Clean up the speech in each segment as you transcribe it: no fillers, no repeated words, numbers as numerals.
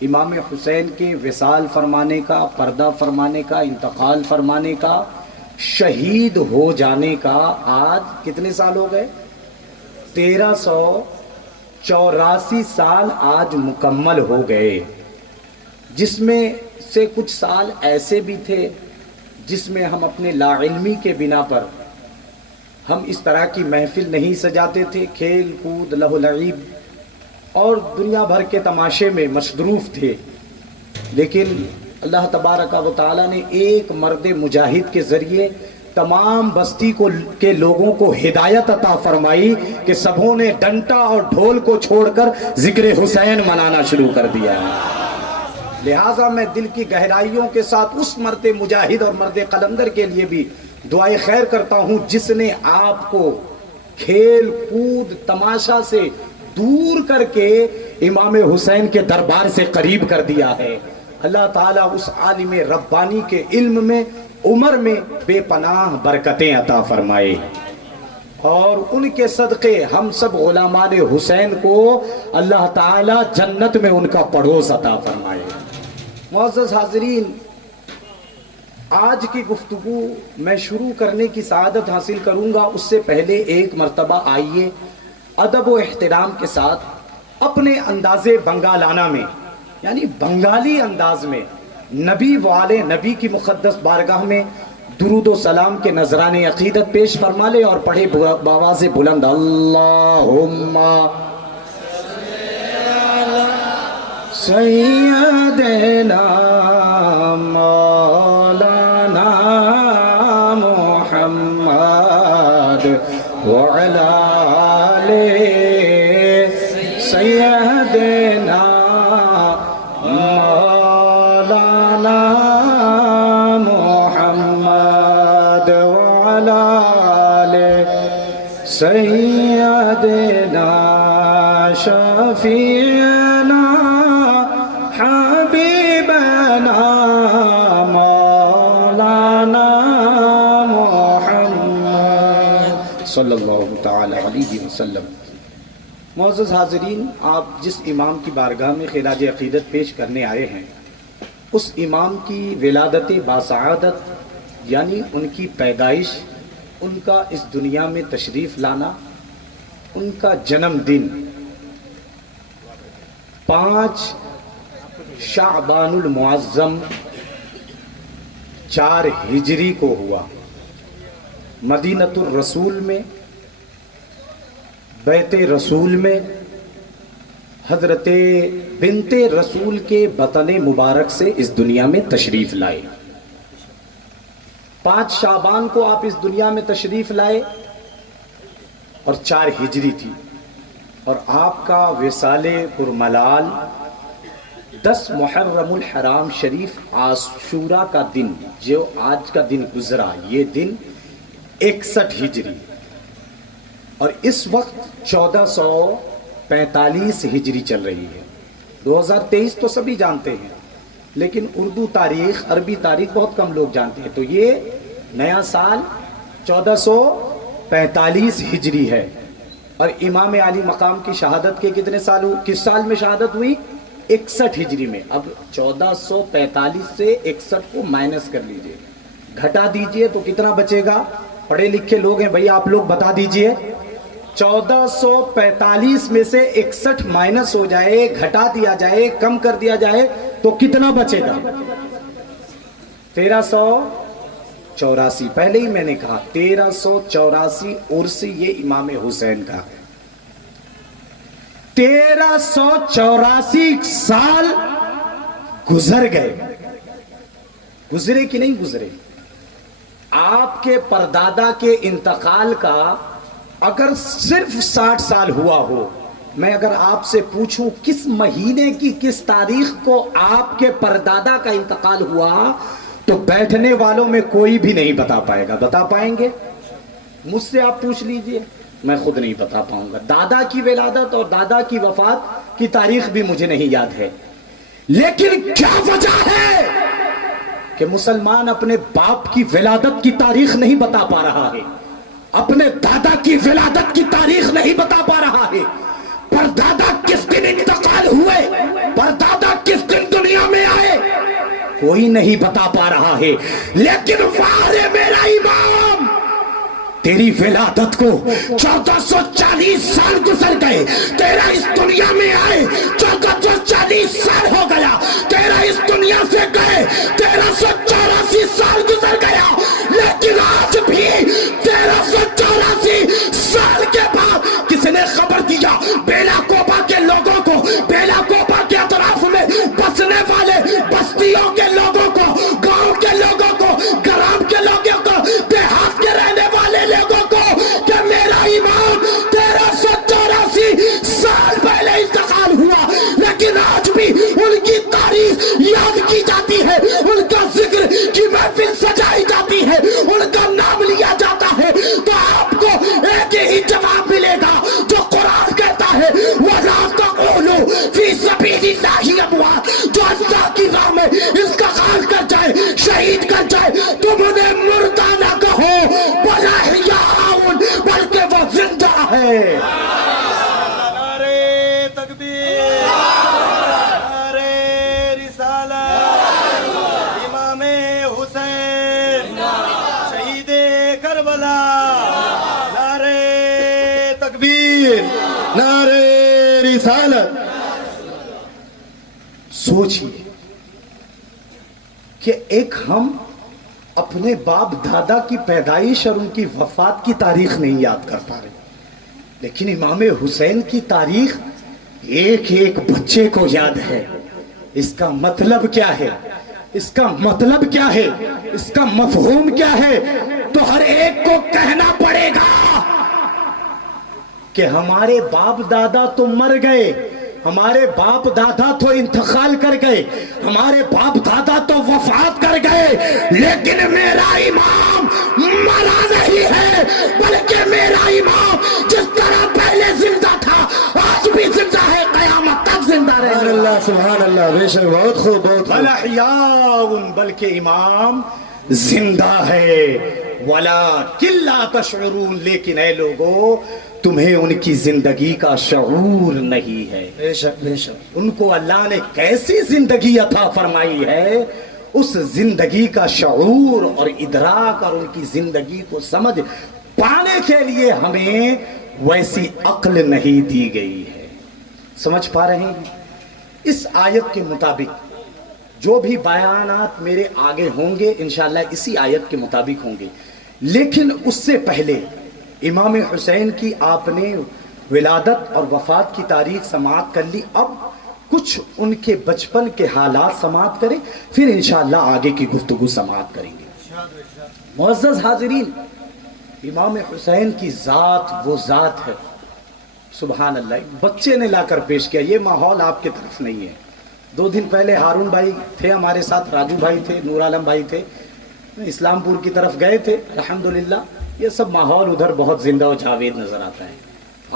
امام حسین کے وصال فرمانے کا، پردہ فرمانے کا، انتقال فرمانے کا، شہید ہو جانے کا آج کتنے سال ہو گئے؟ 1384 سال آج مکمل ہو گئے، جس میں سے کچھ سال ایسے بھی تھے جس میں ہم اپنے لا علمی کے بنا پر ہم اس طرح کی محفل نہیں سجاتے تھے، کھیل کود لہو لعب اور دنیا بھر کے تماشے میں مصروف تھے، لیکن اللہ تبارک و تعالی نے ایک مرد مجاہد کے ذریعے تمام بستی کے لوگوں کو ہدایت عطا فرمائی کہ سبوں نے ڈنٹا اور ڈھول کو چھوڑ کر ذکر حسین منانا شروع کر دیا ہے۔ لہٰذا میں دل کی گہرائیوں کے ساتھ اس مرد مجاہد اور مرد قلندر کے لیے بھی دعائے خیر کرتا ہوں جس نے آپ کو کھیل کود تماشا سے دور کر کے امام حسین کے دربار سے قریب کر دیا ہے۔ اللہ تعالیٰ اس عالم ربانی کے علم میں، عمر میں بے پناہ برکتیں عطا فرمائے، اور ان کے صدقے ہم سب غلامان حسین کو اللہ تعالیٰ جنت میں ان کا پڑوس عطا فرمائے۔ معزز حاضرین، آج کی گفتگو میں شروع کرنے کی سعادت حاصل کروں گا، اس سے پہلے ایک مرتبہ آئیے ادب و احترام کے ساتھ اپنے انداز بنگالانہ میں، یعنی بنگالی انداز میں، نبی والے نبی کی مقدس بارگاہ میں درود و سلام کے نذران عقیدت پیش فرما لے اور پڑھے بآواز بلند اللہم سیدنا مولانا محمد وعلی آلِ سیدنا مولانا محمد وعلی آلِ سیدنا شفیعنا حبیبنا مولانا محمد صلی اللہ تعالی علیہ وسلم۔ معزز حاضرین، آپ جس امام کی بارگاہ میں خراج عقیدت پیش کرنے آئے ہیں، اس امام کی ولادت باسعادت یعنی ان کی پیدائش، ان کا اس دنیا میں تشریف لانا، ان کا جنم دن 5 شعبان المعظم 4 ہجری کو ہوا، مدینۃ الرسول میں، بیت رسول میں، حضرت بنت رسول کے بطن مبارک سے اس دنیا میں تشریف لائے۔ 5 شعبان کو آپ اس دنیا میں تشریف لائے اور 4 ہجری تھی، اور آپ کا وصال پرملال 10 محرم الحرام شریف عاشورہ کا دن، جو آج کا دن گزرا، یہ دن 61 ہجری، اور اس وقت 1445 ہجری چل رہی ہے۔ 2023 تو سبھی جانتے ہیں، لیکن اردو تاریخ، عربی تاریخ بہت کم لوگ جانتے ہیں، تو یہ نیا سال 1445 ہجری ہے، اور امام علی مقام کی شہادت کے کتنے سال کس سال میں شہادت ہوئی؟ 61 ہجری میں۔ اب 1445 سے 61 کو مائنس کر لیجئے، گھٹا دیجئے تو کتنا بچے گا؟ پڑھے لکھے لوگ ہیں بھائی، آپ لوگ بتا دیجئے۔ 1445 میں سے 61 مائنس ہو جائے، گھٹا دیا جائے، کم کر دیا جائے تو کتنا بچے گا؟ 1384۔ پہلے ہی میں نے کہا 1384 عرس یہ امام حسین کا۔ 1384 سال گزر گئے، گزرے کہ نہیں گزرے؟ آپ کے پردادا کے انتقال کا اگر صرف 60 سال ہوا ہو، میں اگر آپ سے پوچھوں کس مہینے کی کس تاریخ کو آپ کے پردادا کا انتقال ہوا، تو بیٹھنے والوں میں کوئی بھی نہیں بتا پائے گا۔ بتا پائیں گے؟ مجھ سے آپ پوچھ لیجئے، میں خود نہیں بتا پاؤں گا۔ دادا کی ولادت اور دادا کی وفات کی تاریخ بھی مجھے نہیں یاد ہے، لیکن کیا وجہ ہے کہ مسلمان اپنے باپ کی ولادت کی تاریخ نہیں بتا پا رہا ہے، اپنے دادا کی ولادت کی تاریخ نہیں بتا پا رہا ہے، پردادا کس دن انتقال ہوئے، پردادا کس دن کوئی نہیں بتا پا رہا ہے، لیکن واہ میرا امام، تیری ولادت کو 1440 سال گزر گئے، تیرا اس دنیا میں آئے 1440 سال ہو گیا، تیرا اس دنیا سے گئے 1384 سال گزر گیا، لیکن آج بھی 1384 سال کے بعد کس نے خبر دیا بیلا کوپا کے لوگوں کو، بیلا کوپا کے اطراف میں بسنے والے بستیوں کے لوگوں کو، گاؤں کے لوگوں کو، گرام کے لوگوں کو، دیہات کے رہنے والے لوگوں کو کہ میرا امام 1384 سال پہلے انتقال ہوا، لیکن آج بھی ان کی تاریخ یاد کی جاتی ہے، ان کا ذکر کی محفل سجائی جاتی ہے، ان کا نام لیا جاتا ہے؟ تو آپ کو ایک ہی جواب ملے گا جو قرآن کہتا ہے وَلَا تَقُولُوا فِي سَبِيلِ اللَّهِ أَمْوَاتٌ، جو اللہ کی راہ میں انتقال کر جائے، شہید کر جائے، تم انہیں مردہ نہ کہو بَلْ أَحْيَاءٌ، بلکہ وہ زندہ ہے۔ نعرہ تکبیر، نعرہ رسالت، امام حسین شہید کربلا، نعرہ تکبیر، نعرہ رسالت۔ سوچئے کہ ایک ہم اپنے باپ دادا کی پیدائش اور ان کی وفات کی تاریخ نہیں یاد کر پا رہے، لیکن امام حسین کی تاریخ ایک ایک بچے کو یاد ہے۔ اس کا مطلب کیا ہے؟ اس کا مطلب کیا ہے؟ اس کا مفہوم کیا ہے؟ تو ہر ایک کو کہنا پڑے گا کہ ہمارے باپ دادا تو مر گئے، ہمارے باپ دادا تو انتقال کر گئے، ہمارے باپ دادا تو وفات کر گئے، لیکن میرا امام مرا نہیں ہے، بلکہ میرا امام جس طرح پہلے زندہ تھا آج بھی زندہ ہے، قیامت تک زندہ رہے۔ سبحان اللہ، سبحان اللہ، بے شک، بہت خوب، بہت خوب۔ وَلَحْيَاءٌ، بلکہ امام زندہ ہے، وَلَٰكِن لَا تَشْعُرُونَ، لیکن اے لوگو تمہیں ان کی زندگی کا شعور نہیں ہے۔ بے شک، بے شک۔ ان کو اللہ نے کیسی زندگی عطا فرمائی ہے، اس زندگی کا شعور اور ادراک اور ان کی زندگی کو سمجھ پانے کے لیے ہمیں ویسی عقل نہیں دی گئی ہے۔ سمجھ پا رہے ہیں؟ اس آیت کے مطابق جو بھی بیانات میرے آگے ہوں گے انشاءاللہ اسی آیت کے مطابق ہوں گے، لیکن اس سے پہلے امام حسین کی آپ نے ولادت اور وفات کی تاریخ سماعت کر لی، اب کچھ ان کے بچپن کے حالات سماعت کریں، پھر انشاءاللہ آگے کی گفتگو سماعت کریں گے۔ معزز حاضرین، امام حسین کی ذات وہ ذات ہے، سبحان اللہ، بچے نے لا کر پیش کیا، یہ ماحول آپ کے طرف نہیں ہے۔ 2 دن پہلے ہارون بھائی تھے ہمارے ساتھ، راجو بھائی تھے، نور عالم بھائی تھے، اسلام پور کی طرف گئے تھے، الحمدللہ یہ سب ماحول ادھر بہت زندہ و جاوید نظر آتا ہے۔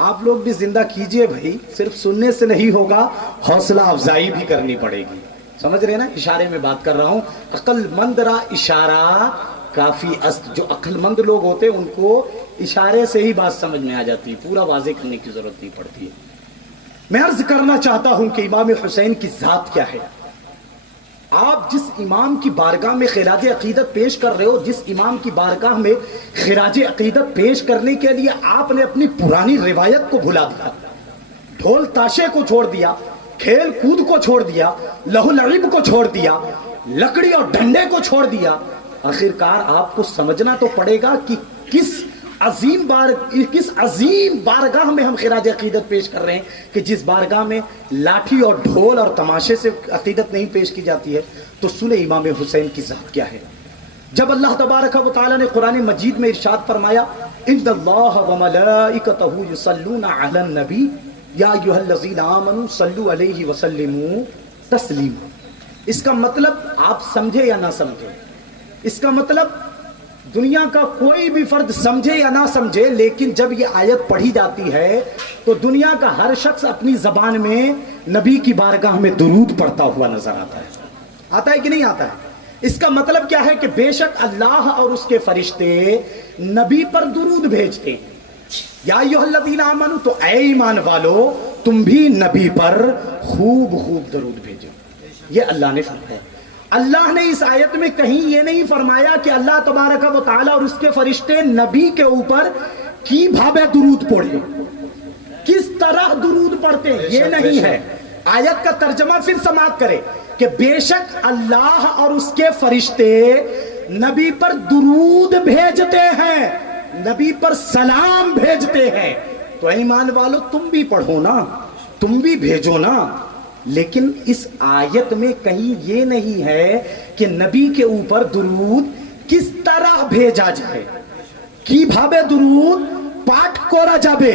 آپ لوگ بھی زندہ کیجئے بھائی، صرف سننے سے نہیں ہوگا، حوصلہ افزائی بھی کرنی پڑے گی۔ سمجھ رہے نا؟ اشارے میں بات کر رہا ہوں، عقل مند را اشارہ کافی است، جو عقل مند لوگ ہوتے ہیں ان کو اشارے سے ہی بات سمجھ میں آ جاتی ہے، پورا واضح کرنے کی ضرورت نہیں پڑتی ہے۔ میں عرض کرنا چاہتا ہوں کہ امام حسین کی ذات کیا ہے۔ آپ جس امام کی بارگاہ میں خراج عقیدت پیش کر رہے ہو، جس امام کی بارگاہ میں خراج عقیدت پیش کرنے کے لیے آپ نے اپنی پرانی روایت کو بھلا دیا، ڈھول تاشے کو چھوڑ دیا، کھیل کود کو چھوڑ دیا، لہو لعب کو چھوڑ دیا، لکڑی اور ڈنڈے کو چھوڑ دیا، آخرکار آپ کو سمجھنا تو پڑے گا کہ کس عظیم بارگاہ میں ہم خراج عقیدت پیش کر رہے ہیں، کہ جس بارگاہ میں لاٹھی اور ڈھول اور تماشے سے عقیدت نہیں پیش کی جاتی ہے۔ تو سنیں امام حسین کی ذات کیا ہے۔ جب اللہ تبارک و تعالی نے قرآن مجید میں ارشاد فرمایا ان اللہ وملائکتہ یصلون علی النبی یا ایھا الذین آمنوا صلوا علیہ وسلموا تسلیما، اس کا مطلب آپ سمجھے یا نہ سمجھے، اس کا مطلب دنیا کا کوئی بھی فرد سمجھے یا نہ سمجھے، لیکن جب یہ آیت پڑھی جاتی ہے تو دنیا کا ہر شخص اپنی زبان میں نبی کی بارگاہ میں درود پڑھتا ہوا نظر آتا ہے کہ نہیں آتا ہے؟ اس کا مطلب کیا ہے کہ بے شک اللہ اور اس کے فرشتے نبی پر درود بھیجتے ہیں۔ یا ایھا الذین آمنوا، تو اے ایمان والو تم بھی نبی پر خوب خوب درود بھیجو، یہ اللہ نے فرمایا۔ اللہ نے اس آیت میں کہیں یہ نہیں فرمایا کہ اللہ تبارک و تعالی اور اس کے فرشتے نبی کے اوپر کی بھاوے درود پڑھے، کس طرح درود پڑھتے ہیں، یہ نہیں ہے۔ آیت کا ترجمہ پھر سماعت کرے کہ بے شک اللہ اور اس کے فرشتے نبی پر درود بھیجتے ہیں، نبی پر سلام بھیجتے ہیں۔ تو ایمان والو تم بھی پڑھو نا، تم بھی بھیجو نا، لیکن اس آیت میں کہیں یہ نہیں ہے کہ نبی کے اوپر درود کس طرح بھیجا جائے، کی بھاوے درود پاٹ کورا جابے،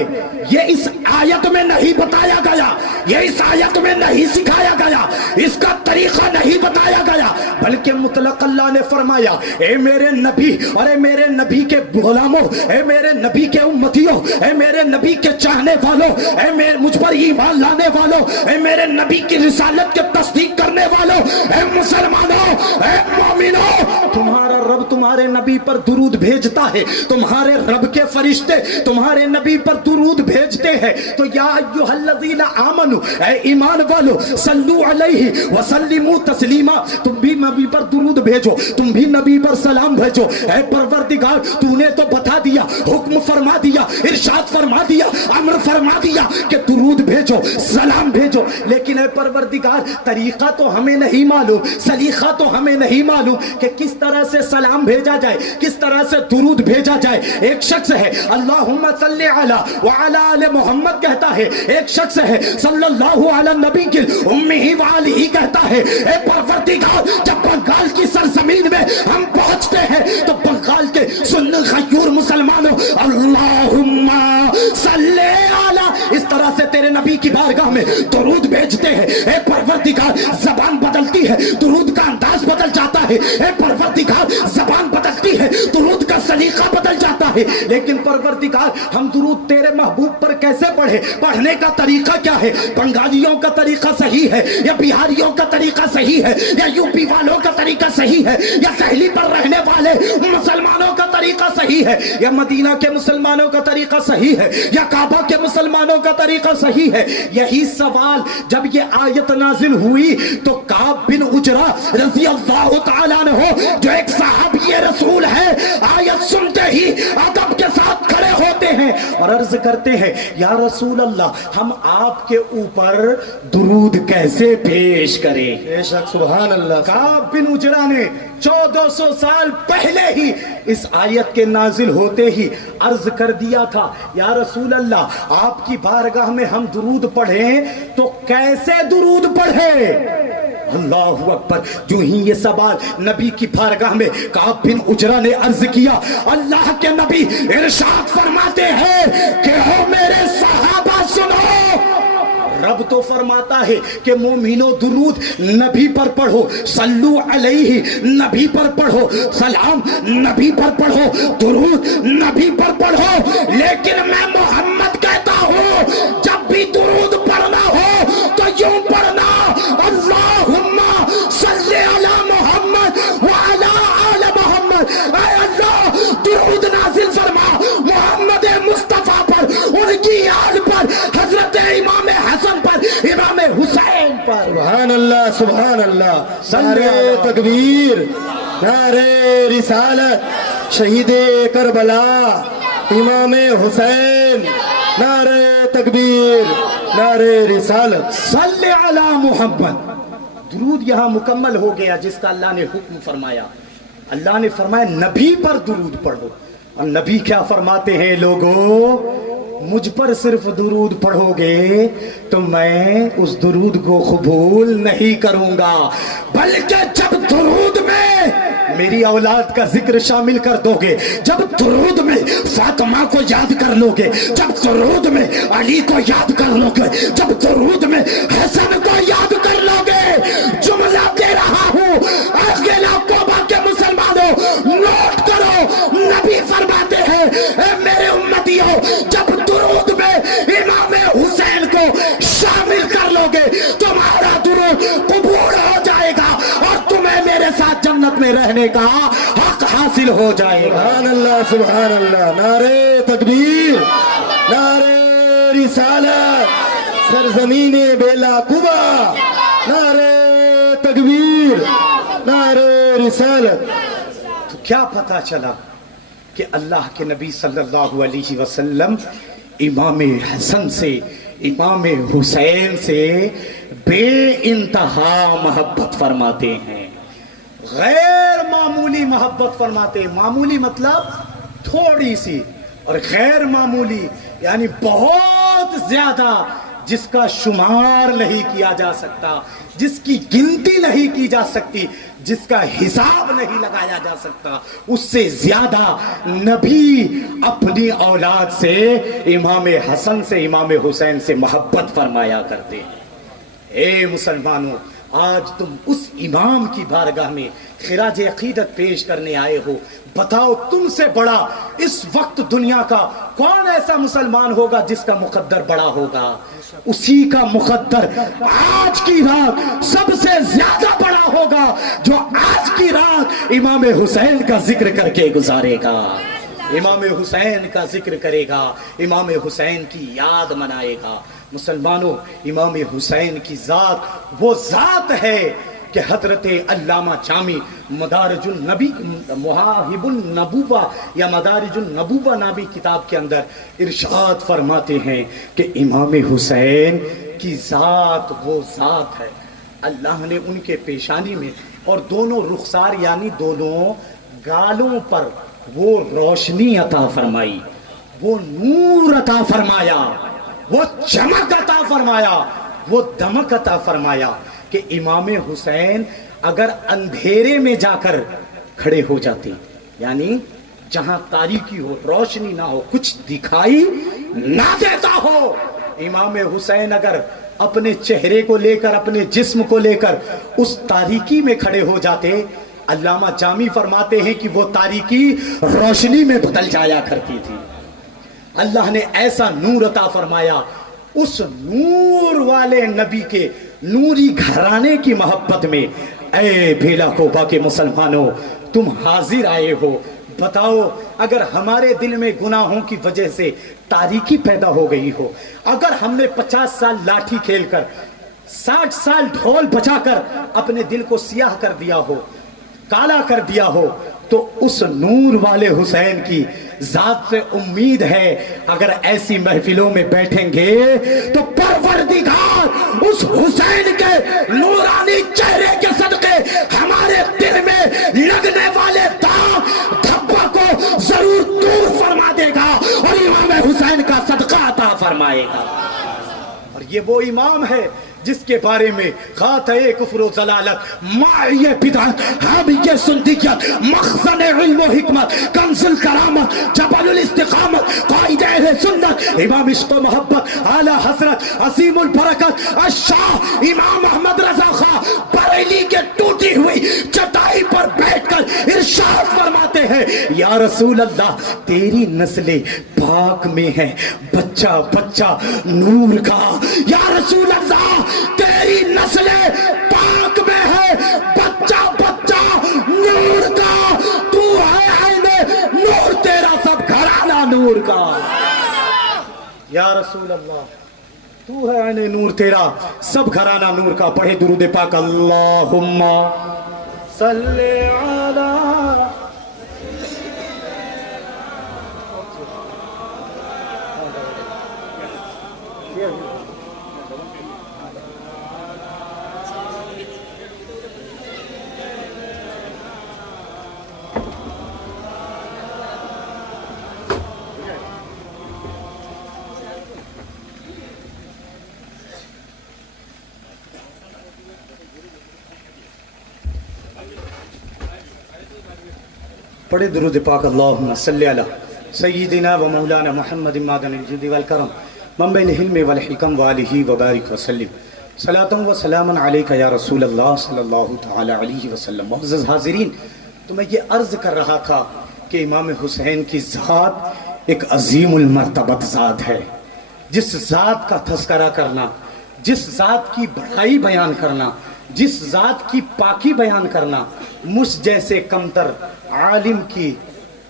یہ اس آیت میں نہیں بتایا گیا، یہ اس آیت میں نہیں سکھایا گیا، اس کا طریقہ نہیں بتایا گیا، بلکہ مطلق اللہ نے فرمایا اے میرے نبی اور اے میرے نبی کے غلاموں، اے میرے نبی کے امتیوں، اے میرے نبی کے چاہنے والوں، اے مجھ پر ایمان لانے والوں، اے میرے نبی کی رسالت کے تصدیق کرنے والوں، اے مسلمانوں، اے مومنوں، تمہارا رب تمہارے نبی پر درود بھیجتا ہے، تمہارے رب کے فرشتے تمہارے نبی پر درود بھیجتے ہیں۔ تو یا ایھا الذین آمنو، اے ایمان والو، صلو علیہ وسلموا تسلیما، تم بھی نبی پر درود بھیجو، تم بھی نبی پر سلام بھیجو۔ اے پروردگار تو نے تو بتا دیا، حکم فرما دیا، ارشاد فرما دیا، امر فرما دیا کہ درود بھیجو، سلام بھیجو، لیکن اے پروردگار طریقہ تو ہمیں نہیں معلوم، سلیقہ تو ہمیں نہیں معلوم کہ کس طرح سے سلام بھیجا جائے، کس طرح سے درود بھیجا جائے۔ ایک شخص ہے اللہم صلی علی وعلی آل محمد کہتا ہے، ایک شخص ہے صلی اللہ علی نبی کی امہ وآلہ کہتا ہے۔ اے پروردگار جب بنگال کی سرزمین میں ہم پہنچتے ہیں تو بنگال کے سنی غیور مسلمانوں اللہم صلی علی اس طرح سے تیرے نبی کی بارگاہ میں درود بھیجتے ہیں۔ اے پروردگار زبان بدلتی ہے، درود کا انداز بدل جاتا ہے، اے پروردگار زبان بدلتی ہے، درود کا سلیقہ بدل جاتا ہے، لیکن پروردگار ہم درود تیرے محبوب پر کیسے پڑھے؟ پڑھنے کا طریقہ کیا ہے؟ بنگالیوں کا طریقہ صحیح ہے یا بہاریوں کا طریقہ صحیح ہے یا یو پی والوں کا طریقہ صحیح ہے یا دہلی پر رہنے والے مسلمانوں کا طریقہ صحیح ہے یا مدینہ کے مسلمانوں کا طریقہ صحیح ہے یا کعبہ کے مسلمانوں کا طریقہ صحیح ہے؟ یہی سوال جب یہ آیت نازل ہوئی تو کعب بن عجرہ رضی اللہ تعالیٰ عنہ جو ایک صحابی رسول ہے، آیت سنتے ہی ادب کے ساتھ کھڑے ہوتے ہیں اور عرض کرتے ہیں یا رسول اللہ ہم آپ کے اوپر درود کیسے پیش کریں؟ بے شک سبحان اللہ۔ کعب بن عجرہ نے 1400 سال پہلے ہی اس آیت کے نازل ہوتے ہی عرض کر دیا تھا یا رسول اللہ آپ کی بارگاہ میں ہم درود پڑھیں تو کیسے درود پڑھیں؟ اللہ اکبر۔ جو ہی یہ سوال نبی کی بارگاہ میں کعب بن عجرہ نے عرض کیا، اللہ کے نبی ارشاد فرماتے ہیں کہ ہو میرے صحابہ سنو، رب تو فرماتا ہے کہ مومنو درود نبی پر پڑھو، صلو علیہ نبی پر پڑھو، سلام نبی پر پڑھو، درود نبی پر پڑھو، لیکن میں محمد کہتا ہوں جب بھی درود پڑھنا ہو تو یوں پڑھنا اللہم صلی علی محمد وعلی آل محمد۔ اے اللہ درود نازل فرما محمد مصطفیٰ پر، ان کی آل پر، حضرت امام حسن پر، امام حسین پر۔ سبحان اللہ سبحان اللہ۔ نعرہ تکبیر، نعرہ رسالت، شہید کربلا امام حسین، نعرہ تکبیر، نعرہ رسالت۔ صلی علی محمد، درود یہاں مکمل ہو گیا جس کا اللہ نے حکم فرمایا۔ اللہ نے فرمایا نبی پر درود پڑھو، اور نبی کیا فرماتے ہیں لوگوں؟ مجھ پر صرف درود پڑھو گے تو میں اس درود کو قبول نہیں کروں گا، بلکہ جب درود میں میری اولاد کا ذکر شامل کر دو گے، جب درود میں فاطمہ کو یاد کر لو گے، جب درود میں علی کو یاد کر لو گے، جب درود میں حسن کو یاد کر لو گے، جملہ دے رہا ہوں اگلا کوبہ کے مسلمانوں نوٹ کرو، نبی فرماتے ہیں اے میرے امتیوں جب درود میں امام حسین کو شامل کر لو گے تمہارا درود قبول ہو جائے گا اور تمہیں میرے ساتھ جنت میں رہنے کا حق حاصل ہو جائے گا۔ سبحان اللہ سبحان اللہ۔ نعرہ تکبیر، نعرہ رسالت، سرزمین بیلا کوبہ، نعرہ تکبیر، نعرہ رسالت. تو کیا پتا چلا کہ اللہ کے نبی صلی اللہ علیہ وسلم امام حسن سے امام حسین سے بے انتہا محبت فرماتے ہیں، غیر معمولی محبت فرماتے ہیں. معمولی مطلب تھوڑی سی، اور غیر معمولی یعنی بہت زیادہ، جس کا شمار نہیں کیا جا سکتا، جس کی گنتی نہیں کی جا سکتی، جس کا حساب نہیں لگایا جا سکتا. اس سے زیادہ نبی اپنی اولاد سے، امام حسن سے امام حسین سے محبت فرمایا کرتے ہیں. اے مسلمانوں، آج تم اس امام کی بارگاہ میں خراج عقیدت پیش کرنے آئے ہو. بتاؤ تم سے بڑا اس وقت دنیا کا کون ایسا مسلمان ہوگا جس کا مقدر بڑا ہوگا؟ اسی کا مقدر آج کی رات سب سے زیادہ بڑا ہوگا جو آج کی رات امام حسین کا ذکر کر کے گزارے گا، امام حسین کا ذکر کرے گا، امام حسین کی یاد منائے گا. مسلمانوں، امام حسین کی ذات وہ ذات ہے کہ حضرت علامہ جامی مدارج النبی مواہب النبوہ یا مدارج النبوہ نامی کتاب کے اندر ارشاد فرماتے ہیں کہ امام حسین کی ذات وہ ذات ہے. اللہ نے ان کے پیشانی میں اور دونوں رخسار یعنی دونوں گالوں پر وہ روشنی عطا فرمائی، وہ نور عطا فرمایا، وہ چمک عطا فرمایا، وہ دمک عطا فرمایا کہ امام حسین اگر اندھیرے میں جا کر کھڑے ہو جاتے، یعنی جہاں تاریکی ہو، روشنی نہ ہو، کچھ دکھائی نہ دیتا ہو، امام حسین اگر اپنے چہرے کو لے کر، اپنے جسم کو لے کر اس تاریکی میں کھڑے ہو جاتے، علامہ جامی فرماتے ہیں کہ وہ تاریکی روشنی میں بدل جایا کرتی تھی. اللہ نے ایسا نور عطا فرمایا. اس نور والے نبی کے نوری گھرانے کی محبت میں اے بھیلا کوبا کے مسلمانوں تم حاضر آئے ہو. بتاؤ اگر ہمارے دل میں گناہوں کی وجہ سے تاریکی پیدا ہو گئی ہو، اگر ہم نے 50 سال لاٹھی کھیل کر، 60 سال ڈھول بجا کر اپنے دل کو سیاہ کر دیا ہو، کالا کر دیا ہو، تو اس نور والے حسین کی ذات سے امید ہے اگر ایسی محفلوں میں بیٹھیں گے تو پروردگار اس حسین کے نورانی چہرے کے صدقے ہمارے دل میں لگنے والے داغ دھبا کو ضرور دور فرما دے گا اور امام حسین کا صدقہ عطا فرمائے گا. اور یہ وہ امام ہے جس کے بارے میں خاطئ کفر و ضلالت، ماعی بدعت، حامیہ سندیت، مخزن علم و حکمت، کنز الکرامت، جبل الاستقامت، قائد اہل سنت، امام عشق و محبت، اعلی حضرت عظیم البرکت الشاہ امام احمد رضا خان بریلی کے ٹوٹی ہوئی چٹائی پر بیٹھ کر ارشاد فرماتے ہیں یا رسول اللہ تیری نسل پاک میں ہے بچہ بچہ نور کا، یا رسول اللہ تیری نسل پاک میں ہے بچہ بچہ نور کا، تو ہے عین نور، تیرا سب گھرانہ نور کا. یا رسول اللہ تو ہے عین نور، تیرا سب گھرانہ نور کا. پڑھے درود پاک اللہم صلی علی پڑھے درود پاک اللہم صلی علی سیدنا و مولانا محمد معدن الجود والکرم منبع الحلم والحکم والہ وبارک وسلم صلاۃ و سلام علیک یا رسول اللہ صلی اللہ تعالی علیہ وسلم. معزز حاضرین، تو میں یہ عرض کر رہا تھا کہ امام حسین کی ذات ایک عظیم المرتبت ذات ہے. جس ذات کا تذکرہ کرنا، جس ذات کی بڑائی بیان کرنا، جس ذات کی پاکی بیان کرنا، مجھ جیسے کمتر عالم کی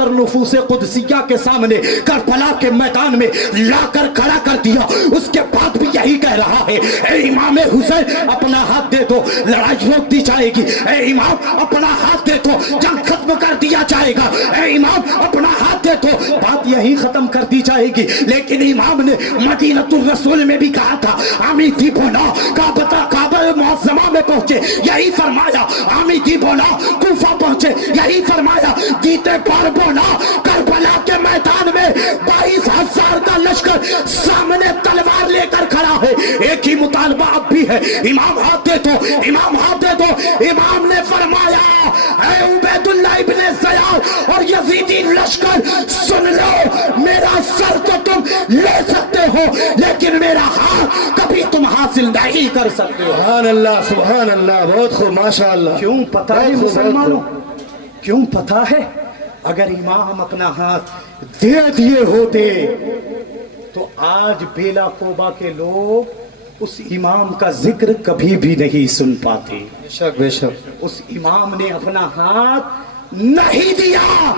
بہتر نفوس قدسیہ کے سامنے کربلا کے میدان میں لا کر کھڑا کر دیا، اس کے بعد بھی یہی کہہ رہا ہے اے امام حسین اپنا ہاتھ دے دو لڑائی روک دی جائے گی، اے امام اپنا ہاتھ دے دو جنگ ختم کر دیا جائے گا، اے امام اپنا ہاتھ دے دو بات یہی ختم کر دی جائے گی۔ لیکن امام نے مدینہ الرسول میں بھی کہا تھا آمیدی بولا، کعبہ معظمہ میں پہنچے یہی فرمایا، آمیدی بولا کوفہ پہنچے یہی فرمایا، جیتے پر بولا کربلا کے میدان میں 22,000 کا لشکر سامنے تلوار لے کر کھڑا ہے، ایک ہی مطالبہ اب بھی ہے، امام ہاتھ دے دو، امام ہاتھ دے دو۔ امام نے فرمایا اے عبید اللہ ابن زیاد اور یزیدی لشکر سن لو، میرا سر تو تم لے سکتے ہو لیکن میرا ہاتھ کبھی تم حاصل نہیں کر سکتے ہو۔ سبحان اللہ سبحان اللہ، بہت خوب ماشاءاللہ۔ کیوں پتہ ہے مسلمانوں، کیوں پتہ ہے اگر امام اپنا ہاتھ دے دیے ہوتے تو آج بیلا کوبا کے لوگ اس امام کا ذکر کبھی بھی نہیں سن پاتے۔ بے شک بے شک، اس امام نے اپنا ہاتھ نہیں دیا،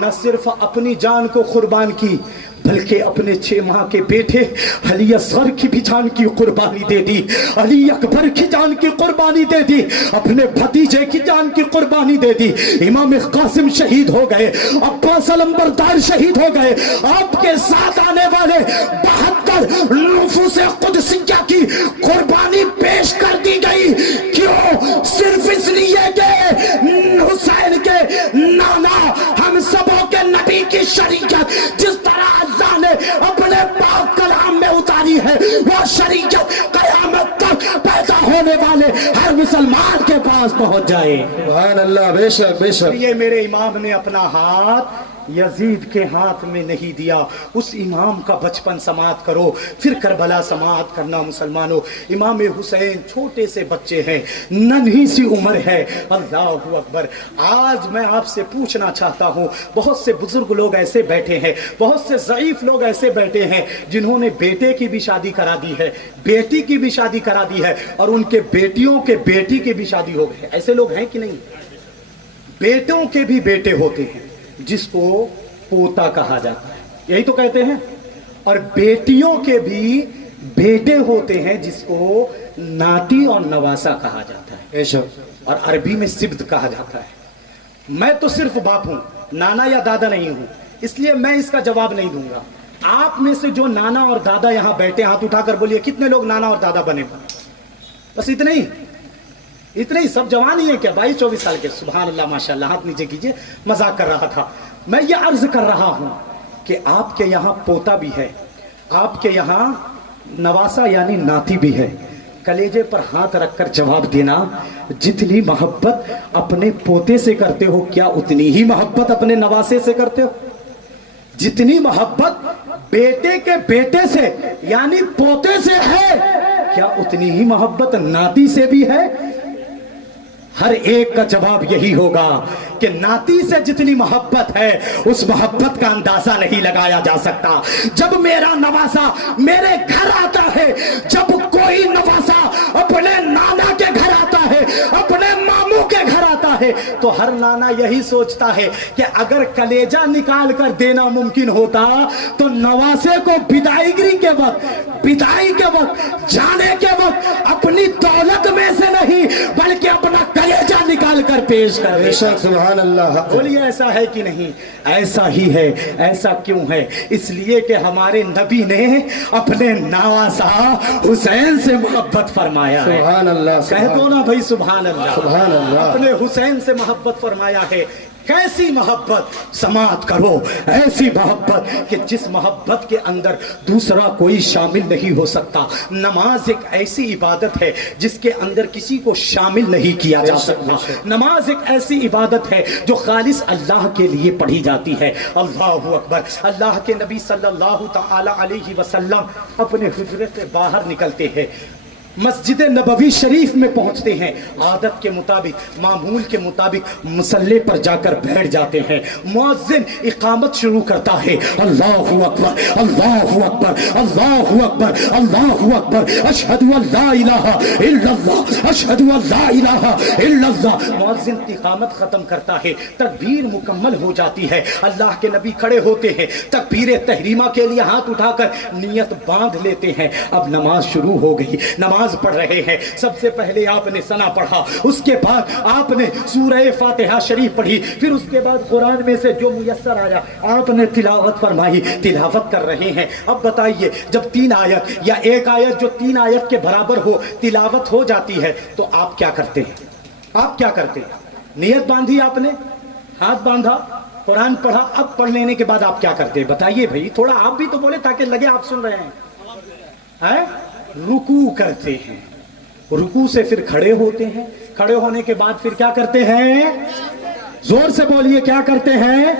نہ صرف اپنی جان کو قربان کی بلکہ اپنے 6 ماہ کے بیٹے علی اصغر کی بھی جان کی قربانی دے دی، علی اکبر کی جان کی قربانی دے دی، اپنے بھتیجے کی جان کی قربانی دے دی۔ امام قاسم شہید ہو گئے، عباس علمبردار شہید ہو گئے، آپ کے ساتھ آنے والے 72 نفوس قدسیہ کی قربانی پیش کر دی گئی۔ کیوں؟ صرف اس لیے کہ حسین کے نانا ہم سبوں کے نبی کی شریعت جس طرح اللہ نے اپنے پاک کلام میں اتاری ہے وہ شریعت قیامت تک پیدا ہونے والے ہر مسلمان کے پاس پہنچ جائے۔ سبحان اللہ، بے شک بے شک۔ یہ میرے امام نے اپنا ہاتھ یزید کے ہاتھ میں نہیں دیا۔ اس امام کا بچپن سماعت کرو، پھر کربلا سماعت کرنا مسلمانوں۔ امام حسین چھوٹے سے بچے ہیں، ننھی سی عمر ہے، اللہ اکبر۔ آج میں آپ سے پوچھنا چاہتا ہوں، بہت سے بزرگ لوگ ایسے بیٹھے ہیں، بہت سے ضعیف لوگ ایسے بیٹھے ہیں جنہوں نے بیٹے کی بھی شادی کرا دی ہے، بیٹی کی بھی شادی کرا دی ہے، اور ان کے بیٹیوں کے بیٹی کی بھی شادی ہو گئی ہے۔ ایسے لوگ ہیں کہ نہیں؟ بیٹوں کے بھی بیٹے ہوتے ہیں جس کو پوتا کہا جاتا ہے، یہی تو کہتے ہیں، اور بیٹیوں کے بھی بیٹے ہوتے ہیں جس کو ناتی اور نواسا کہا جاتا ہے، بے شک، اور عربی میں سبت کہا جاتا ہے۔ میں تو صرف باپ ہوں، نانا یا دادا نہیں ہوں، اس لیے میں اس کا جواب نہیں دوں گا۔ آپ میں سے جو نانا اور دادا یہاں بیٹھے، ہاتھ اٹھا کر بولیے کتنے لوگ نانا اور دادا بنے؟ بس اتنے ہی، اتنے ہی، سب جوان ہی ہیں کیا؟ 22-24 سال کے؟ سبحان اللہ ماشاءاللہ، ہاتھ نیچے کیجئے، مذاق کر رہا تھا۔ میں یہ عرض کر رہا ہوں کہ آپ کے یہاں پوتا بھی ہے، آپ کے یہاں نواسا یعنی ناتی بھی ہے۔ کلیجے پر ہاتھ رکھ کر جواب دینا، جتنی محبت اپنے پوتے سے کرتے ہو کیا اتنی ہی محبت اپنے نواسے سے کرتے ہو؟ جتنی محبت بیٹے کے بیٹے سے یعنی پوتے سے ہے کیا اتنی ہی محبت ناتی سے بھی ہے؟ ہر ایک کا جواب یہی ہوگا کہ ناتی سے جتنی محبت ہے اس محبت کا اندازہ نہیں لگایا جا سکتا۔ جب میرا نواسا میرے گھر آتا ہے، جب کوئی نواسا اپنے نانا کے گھر آتا ہے، اپنے ماموں کے گھر آتا ہے، تو ہر نانا یہی سوچتا ہے کہ اگر کلیجہ نکال کر دینا ممکن ہوتا تو نواسے کو بدائی گری کے وقت، بدائی کے وقت، جانے کے وقت اپنی دولت میں سے نہیں بلکہ اپنا کلیجہ نکال کر پیش کر بے دے۔ شک، سبحان اللہ۔ بولیے ایسا ہے کہ نہیں؟ ایسا ہی ہے۔ ایسا کیوں ہے؟ اس لیے کہ ہمارے نبی نے اپنے نواسا حسین سے محبت فرمایا ہے۔ سبحان اللہ، کہہ دو نا بھائی سبحان اللہ۔ سبحان اللہ۔ اپنے حسین سے محبت فرمایا ہے۔ کیسی محبت؟ سماعت کرو، ایسی محبت کہ جس محبت کے اندر دوسرا کوئی شامل نہیں ہو سکتا۔ نماز ایک ایسی عبادت ہے جس کے اندر کسی کو شامل نہیں کیا جا سکتا۔ نماز ایک ایسی عبادت ہے جو خالص اللہ کے لیے پڑھی جاتی ہے۔ اللہ اکبر۔ اللہ کے نبی صلی اللہ تعالی علیہ وسلم اپنے حجرے سے باہر نکلتے ہیں، مسجد نبوی شریف میں پہنچتے ہیں, عادت کے مطابق معمول کے مطابق مصلی پر جا کر بیٹھ جاتے ہیں. مؤذن اقامت شروع کرتا ہے, اللہ اکبر اللہ اکبر اللہ اکبر اللہ اکبر, اشہد ان لا الہ الا اللہ اشہد ان لا الہ الا اللہ. مؤذن اقامت ختم کرتا ہے, تکبیر مکمل ہو جاتی ہے, اللہ کے نبی کھڑے ہوتے ہیں, تکبیر تحریمہ کے لیے ہاتھ اٹھا کر نیت باندھ لیتے ہیں. اب نماز شروع ہو گئی, نماز پڑھ رہے ہیں. سب سے پہلے آپ نے ثنا پڑھا, اس کے بعد آپ نے سورہ فاتحہ شریف پڑھی, پھر اس کے بعد قرآن میں سے جو میسر آیا آپ نے تلاوت فرمائی, تلاوت کر رہے ہیں. اب بتائیے جب 3 آیت یا ایک آیت جو 3 آیت کے برابر ہو تلاوت ہو جاتی ہے تو آپ کیا کرتے ہیں؟ آپ کیا کرتے ہیں؟ نیت باندھی, آپ نے ہاتھ باندھا, قرآن پڑھا, اب پڑھ لینے کے بعد آپ کیا کرتے ہیں؟ بتائیے بھائی, تھوڑا آپ بھی تو بولے تاکہ لگے آپ سن رہے ہیں. رکوع کرتے ہیں, رکوع سے پھر کھڑے ہوتے ہیں, کھڑے ہونے کے بعد پھر کیا کرتے ہیں؟ زور سے بولیے, کیا کرتے ہیں؟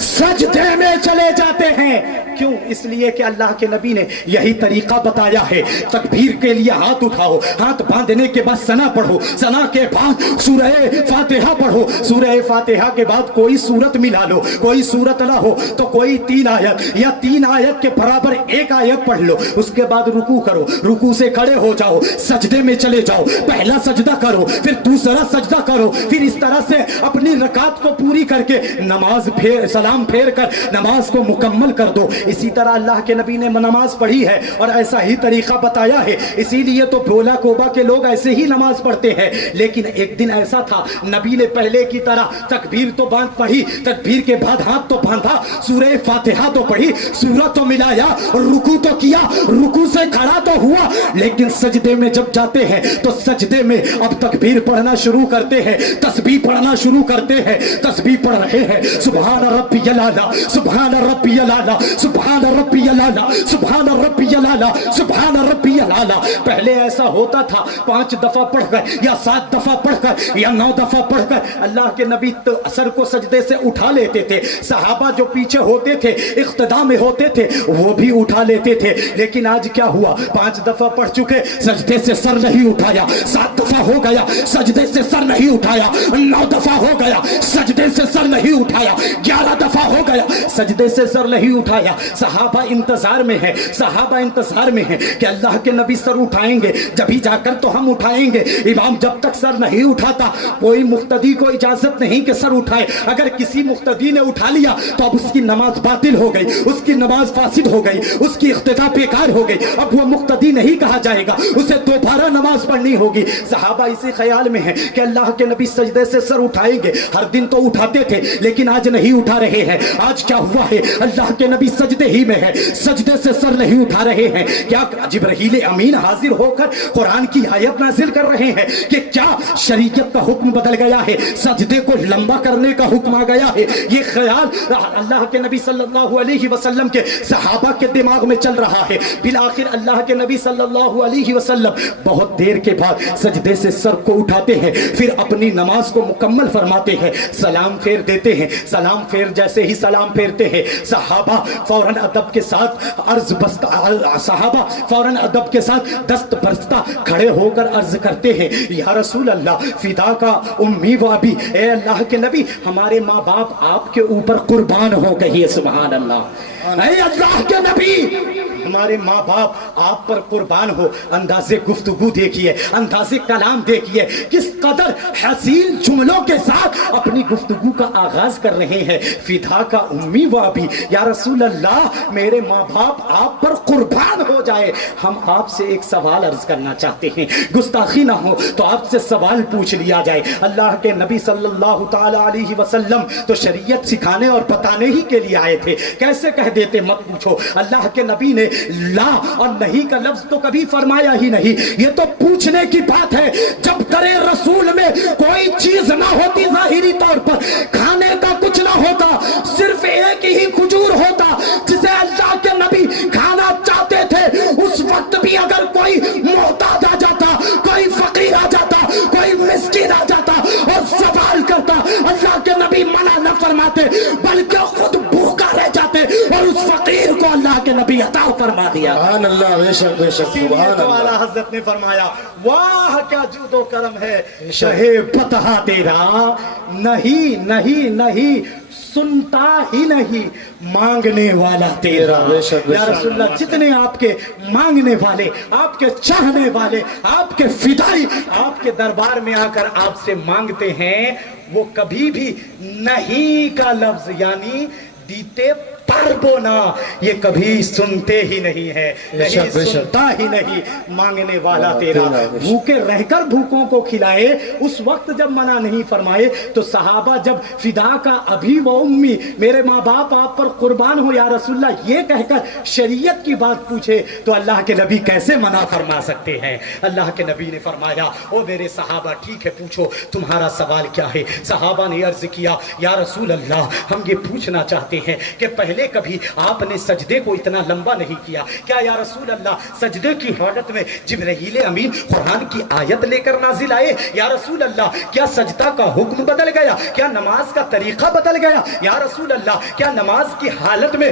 سجدے میں چلے جاتے ہیں. کیوں؟ اس لیے کہ اللہ کے نبی نے یہی طریقہ بتایا ہے. تکبیر کے لیے ہاتھ اٹھاؤ, ہاتھ باندھنے کے بعد ثنا پڑھو, ثنا کے بعد سورہ فاتحہ پڑھو, سورہ فاتحہ کے بعد کوئی سورت ملا لو, کوئی سورت نہ ہو تو کوئی 3 آیت یا 3 آیت کے برابر ایک آیت پڑھ لو. اس کے بعد رکوع کرو, رکوع سے کھڑے ہو جاؤ, سجدے میں چلے جاؤ, پہلا سجدہ کرو, پھر دوسرا سجدہ کرو, پھر اس طرح سے اپنی رکعت کو پوری کر کے نماز سلام پھیر کر نماز کو مکمل کر دو. اسی طرح اللہ کے نبی نے نماز پڑھی ہے اور ایسا ہی طریقہ بتایا ہے. اسی لیے تو بولا کوبا کے لوگ ایسے ہی نماز پڑھتے ہیں. لیکن ایک دن ایسا تھا, نبی نے پہلے کی طرح تکبیر تو باندھ پڑھی, تکبیر کے بعد ہاتھ تو باندھا, سورہ فاتحہ تو پڑھی, سورت تو ملایا, رکوع تو کیا, رکوع سے کھڑا تو ہوا, لیکن سجدے میں جب جاتے ہیں تو سجدے میں اب تکبیر پڑھنا شروع کرتے ہیں, تسبیح پڑھنا شروع کرتے ہیں. تسبیح پڑھ رہے ہیں, سبحان ربی الاعلی سبحان ربی الاعلی سبحان ربی الاعلی سبحان ربی الاعلی سبحان ربی الاعلی. پہلے ایسا ہوتا تھا 5 دفعہ پڑھ کر یا 7 دفعہ پڑھ کر یا 9 دفعہ پڑھ کر اللہ کے نبی سر کو سجدے سے اٹھا لیتے تھے. صحابہ جو پیچھے ہوتے تھے, اقتدا میں ہوتے تھے, وہ بھی اٹھا لیتے تھے. لیکن آج کیا ہوا, 5 دفعہ پڑھ چکے, سجدے سے سر نہیں اٹھایا, 7 دفعہ ہو گیا سجدے سے سر نہیں اٹھایا, 9 دفعہ ہو گیا سجدے سے سر نہیں اٹھایا, 11 دفعہ ہو گیا سجدے سے سر نہیں اٹھایا. صحابہ انتظار میں ہے, صحابہ انتظار میں ہے کہ اللہ کے نبی سر اٹھائیں گے جبھی جا کر تو ہم اٹھائیں گے. امام جب تک سر نہیں اٹھاتا کوئی مقتدی کو اجازت نہیں کہ سر اٹھائے. اگر کسی مقتدی نے اٹھا لیا تو اب اس کی نماز باطل ہو گئی, اس کی نماز فاسد ہو گئی, اس کی اقتدا بیکار ہو گئی. اب وہ مقتدی نہیں کہا جائے گا, اسے دوبارہ نماز پڑھنی ہوگی. صحابہ اسی خیال میں ہیں کہ اللہ کے نبی سجدے سے سر اٹھائیں گے. ہر دن تو اٹھاتے تھے لیکن آج نہیں اٹھا رہے ہیں. آج کیا ہوا ہے, اللہ کے نبی سجدے ہی میں ہے, سجدے سے سر نہیں اٹھا رہے ہیں. کیا جبرائیل امین حاضر ہو کر قرآن کی آیت نازل کر رہے ہیں کہ کیا شریعت کا حکم بدل گیا ہے, سجدے کو لمبا کرنے کا حکم آ گیا ہے. یہ خیال اللہ کے نبی صلی اللہ علیہ وسلم کے صحابہ کے دماغ میں چل رہا ہے. بالآخر اللہ کے نبی صلی اللہ علیہ وسلم بہت دیر کے بعد سجدے سے سر کو اٹھاتے ہیں, پھر اپنی نماز کو مکمل فرماتے ہیں, سلام پھیر دیتے ہیں. سلام پھیر جیسے ہی سلام پھیرتے ہیں صحابہ فوراً ادب کے ساتھ عرض بستہ, صحابہ فوراً ادب کے ساتھ دست برستہ کھڑے ہو کر عرض کرتے ہیں, یا رسول اللہ فدا کا امی و ابی, اے اللہ کے نبی ہمارے ماں باپ آپ کے اوپر قربان ہو گئی. سبحان اللہ, اے اللہ کے نبی ہمارے ماں باپ آپ پر قربان ہو. انداز گفتگو دیکھیے, انداز کلام دیکھیے, کس قدر حسین جملوں کے ساتھ اپنی گفتگو کا آغاز کر رہے ہیں. فدا کا امی و ابی, یا رسول اللہ میرے ماں باپ آپ پر قربان ہو جائے. ہم آپ سے ایک سوال عرض کرنا چاہتے ہیں, گستاخی نہ ہو تو آپ سے سوال پوچھ لیا جائے. اللہ کے نبی صلی اللہ تعالی علیہ وسلم تو شریعت سکھانے اور بتانے ہی کے لیے آئے تھے, کیسے کہہ دیتے مت پوچھو. اللہ کے نبی نے لا اور نہیں کا لفظ تو کبھی فرمایا ہی نہیں. یہ تو پوچھنے کی بات ہے. جب کرے رسول میں کوئی چیز نہ ہوتی ظاہری طور پر, کھانے کا کچھ نہ ہوتا, صرف ایک ہی کھجور ہوتا جسے اللہ کے نبی کھانا چاہتے تھے, اس وقت بھی اگر کوئی محتاج آ جاتا, کوئی فقیر آ جاتا, کوئی مسکین آ جاتا اور سوال کرتا, اللہ کے نبی منع نہ فرماتے بلکہ خود بھوکا رہ جاتے اور اس فقیر کو اللہ اللہ کے نبی عطا فرما دیا۔ سبحان اللہ، بے شک بے شک، اسی لیے سبحان تو اعلیٰ اللہ۔ حضرت نے فرمایا واہ کیا جود و کرم ہے شہ فتح تیرا، نہیں نہیں نہیں سنتا ہی نہیں مانگنے والا تیرا۔ بے شک بے یا شک۔ رسول اللہ جتنے آپ کے مانگنے والے، آپ کے چاہنے والے، آپ کے فدائی آپ کے دربار میں آ کر آپ سے مانگتے ہیں، وہ کبھی بھی نہیں کا لفظ یعنی دیتے پر بونا یہ کبھی سنتے ہی نہیں ہے، نہیں سنتا ہی نہیں مانگنے والا تیرا۔ بھوکے رہ کر بھوکوں کو کھلائے، اس وقت جب منع نہیں فرمائے تو صحابہ جب فدا کا ابھی و امی میرے ماں باپ آپ پر قربان ہو یا رسول اللہ یہ کہہ کر شریعت کی بات پوچھے تو اللہ کے نبی کیسے منع فرما سکتے ہیں؟ اللہ کے نبی نے فرمایا او میرے صحابہ ٹھیک ہے پوچھو تمہارا سوال کیا ہے؟ صحابہ نے عرض کیا یا رسول اللہ ہم یہ پوچھنا چاہتے ہیں کہ پہلے کبھی آپ نے سجدے کو اتنا لمبا نہیں کیا کیا یا رسول اللہ؟ سجدے کی حالت میں جبرائیل امین قرآن کی آیت لے کر نازل آئے، یا رسول اللہ کیا سجدہ کا حکم بدل گیا؟ کیا نماز کا طریقہ بدل گیا؟ یا رسول اللہ کیا نماز کی حالت میں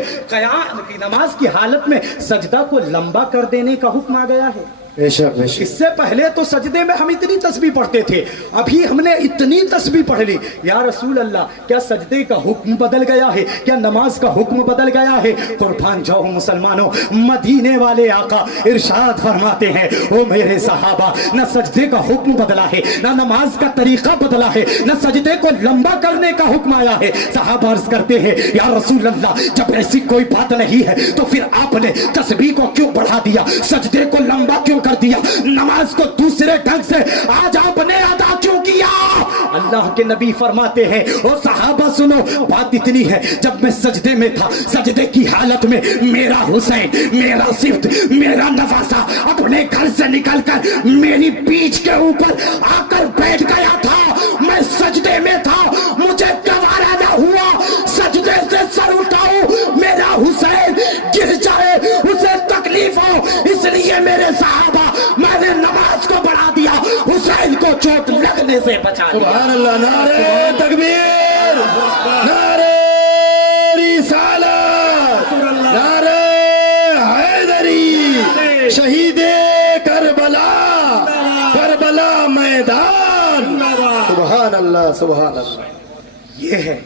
نماز کی حالت میں سجدہ کو لمبا کر دینے کا حکم آ گیا ہے؟ بے شک بے شک۔ اس سے پہلے تو سجدے میں ہم اتنی تسبیح پڑھتے تھے، ابھی ہم نے اتنی تسبیح پڑھ لی، یا رسول اللہ کیا سجدے کا حکم بدل گیا ہے؟ کیا نماز کا حکم بدل گیا ہے؟ قربان جاؤ مسلمانوں، مدینے والے آقا ارشاد فرماتے ہیں او میرے صحابہ نہ سجدے کا حکم بدلا ہے، نہ نماز کا طریقہ بدلا ہے، نہ سجدے کو لمبا کرنے کا حکم آیا ہے۔ صحابہ عرض کرتے ہیں یا رسول اللہ جب ایسی کوئی بات نہیں ہے تو پھر آپ نے تسبیح کو کیوں بڑھا دیا، سجدے کو لمبا کیوں کر دیا، نماز کو دوسرے ڈھنگ سے آج آپ نے ادا کیوں کیا؟ اللہ کے نبی فرماتے ہیں او صحابہ سنو بات اتنی ہے جب میں سجدے میں تھا، سجدے کی حالت میں میرا حسین، میرا صفت، میرا نواسا اپنے گھر سے نکل کر میری پیٹھ کے اوپر آ کر بیٹھ گیا تھا، میں سجدے میں تھا، مجھے گوارا نہ ہوا سجدے سے سر اٹھاؤں میرا حسین گر جائے اسے تکلیف ہو، اس لیے میرے صحابہ میں نے نماز کو بڑھا دیا، حسین کو چوٹ لگنے سے بچا دیا۔ سبحان اللہ، نعرہ تکبیر، نعرہ رسالت، نعرہ حیدری، شہید کربلا، کربلا میدان، سبحان اللہ سبحان اللہ۔ یہ ہے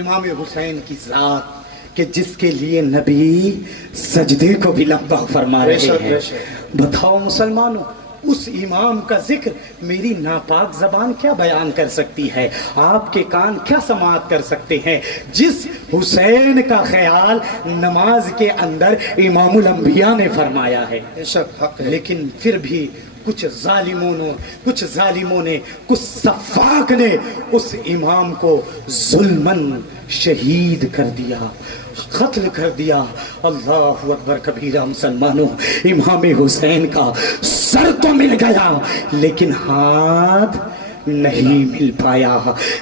امام حسین کی ذات کہ جس کے لیے نبی سجدے کو بھی لمبا فرما رہے ہیں۔ بتاؤ مسلمانوں اس امام کا ذکر میری ناپاک زبان کیا بیان کر سکتی ہے، آپ کے کان کیا سماعت کر سکتے ہیں؟ جس حسین کا خیال نماز کے اندر امام الانبیاء نے فرمایا ہے، بے شک حق ہے۔ لیکن پھر بھی کچھ ظالموں نے کچھ سفاک نے اس امام کو ظلماً شہید کر دیا، قتل کر دیا۔ اللہ اکبر کبیرہ مسلمانوں، امام حسین کا سر تو مل گیا لیکن ہاتھ نہیں مل پایا،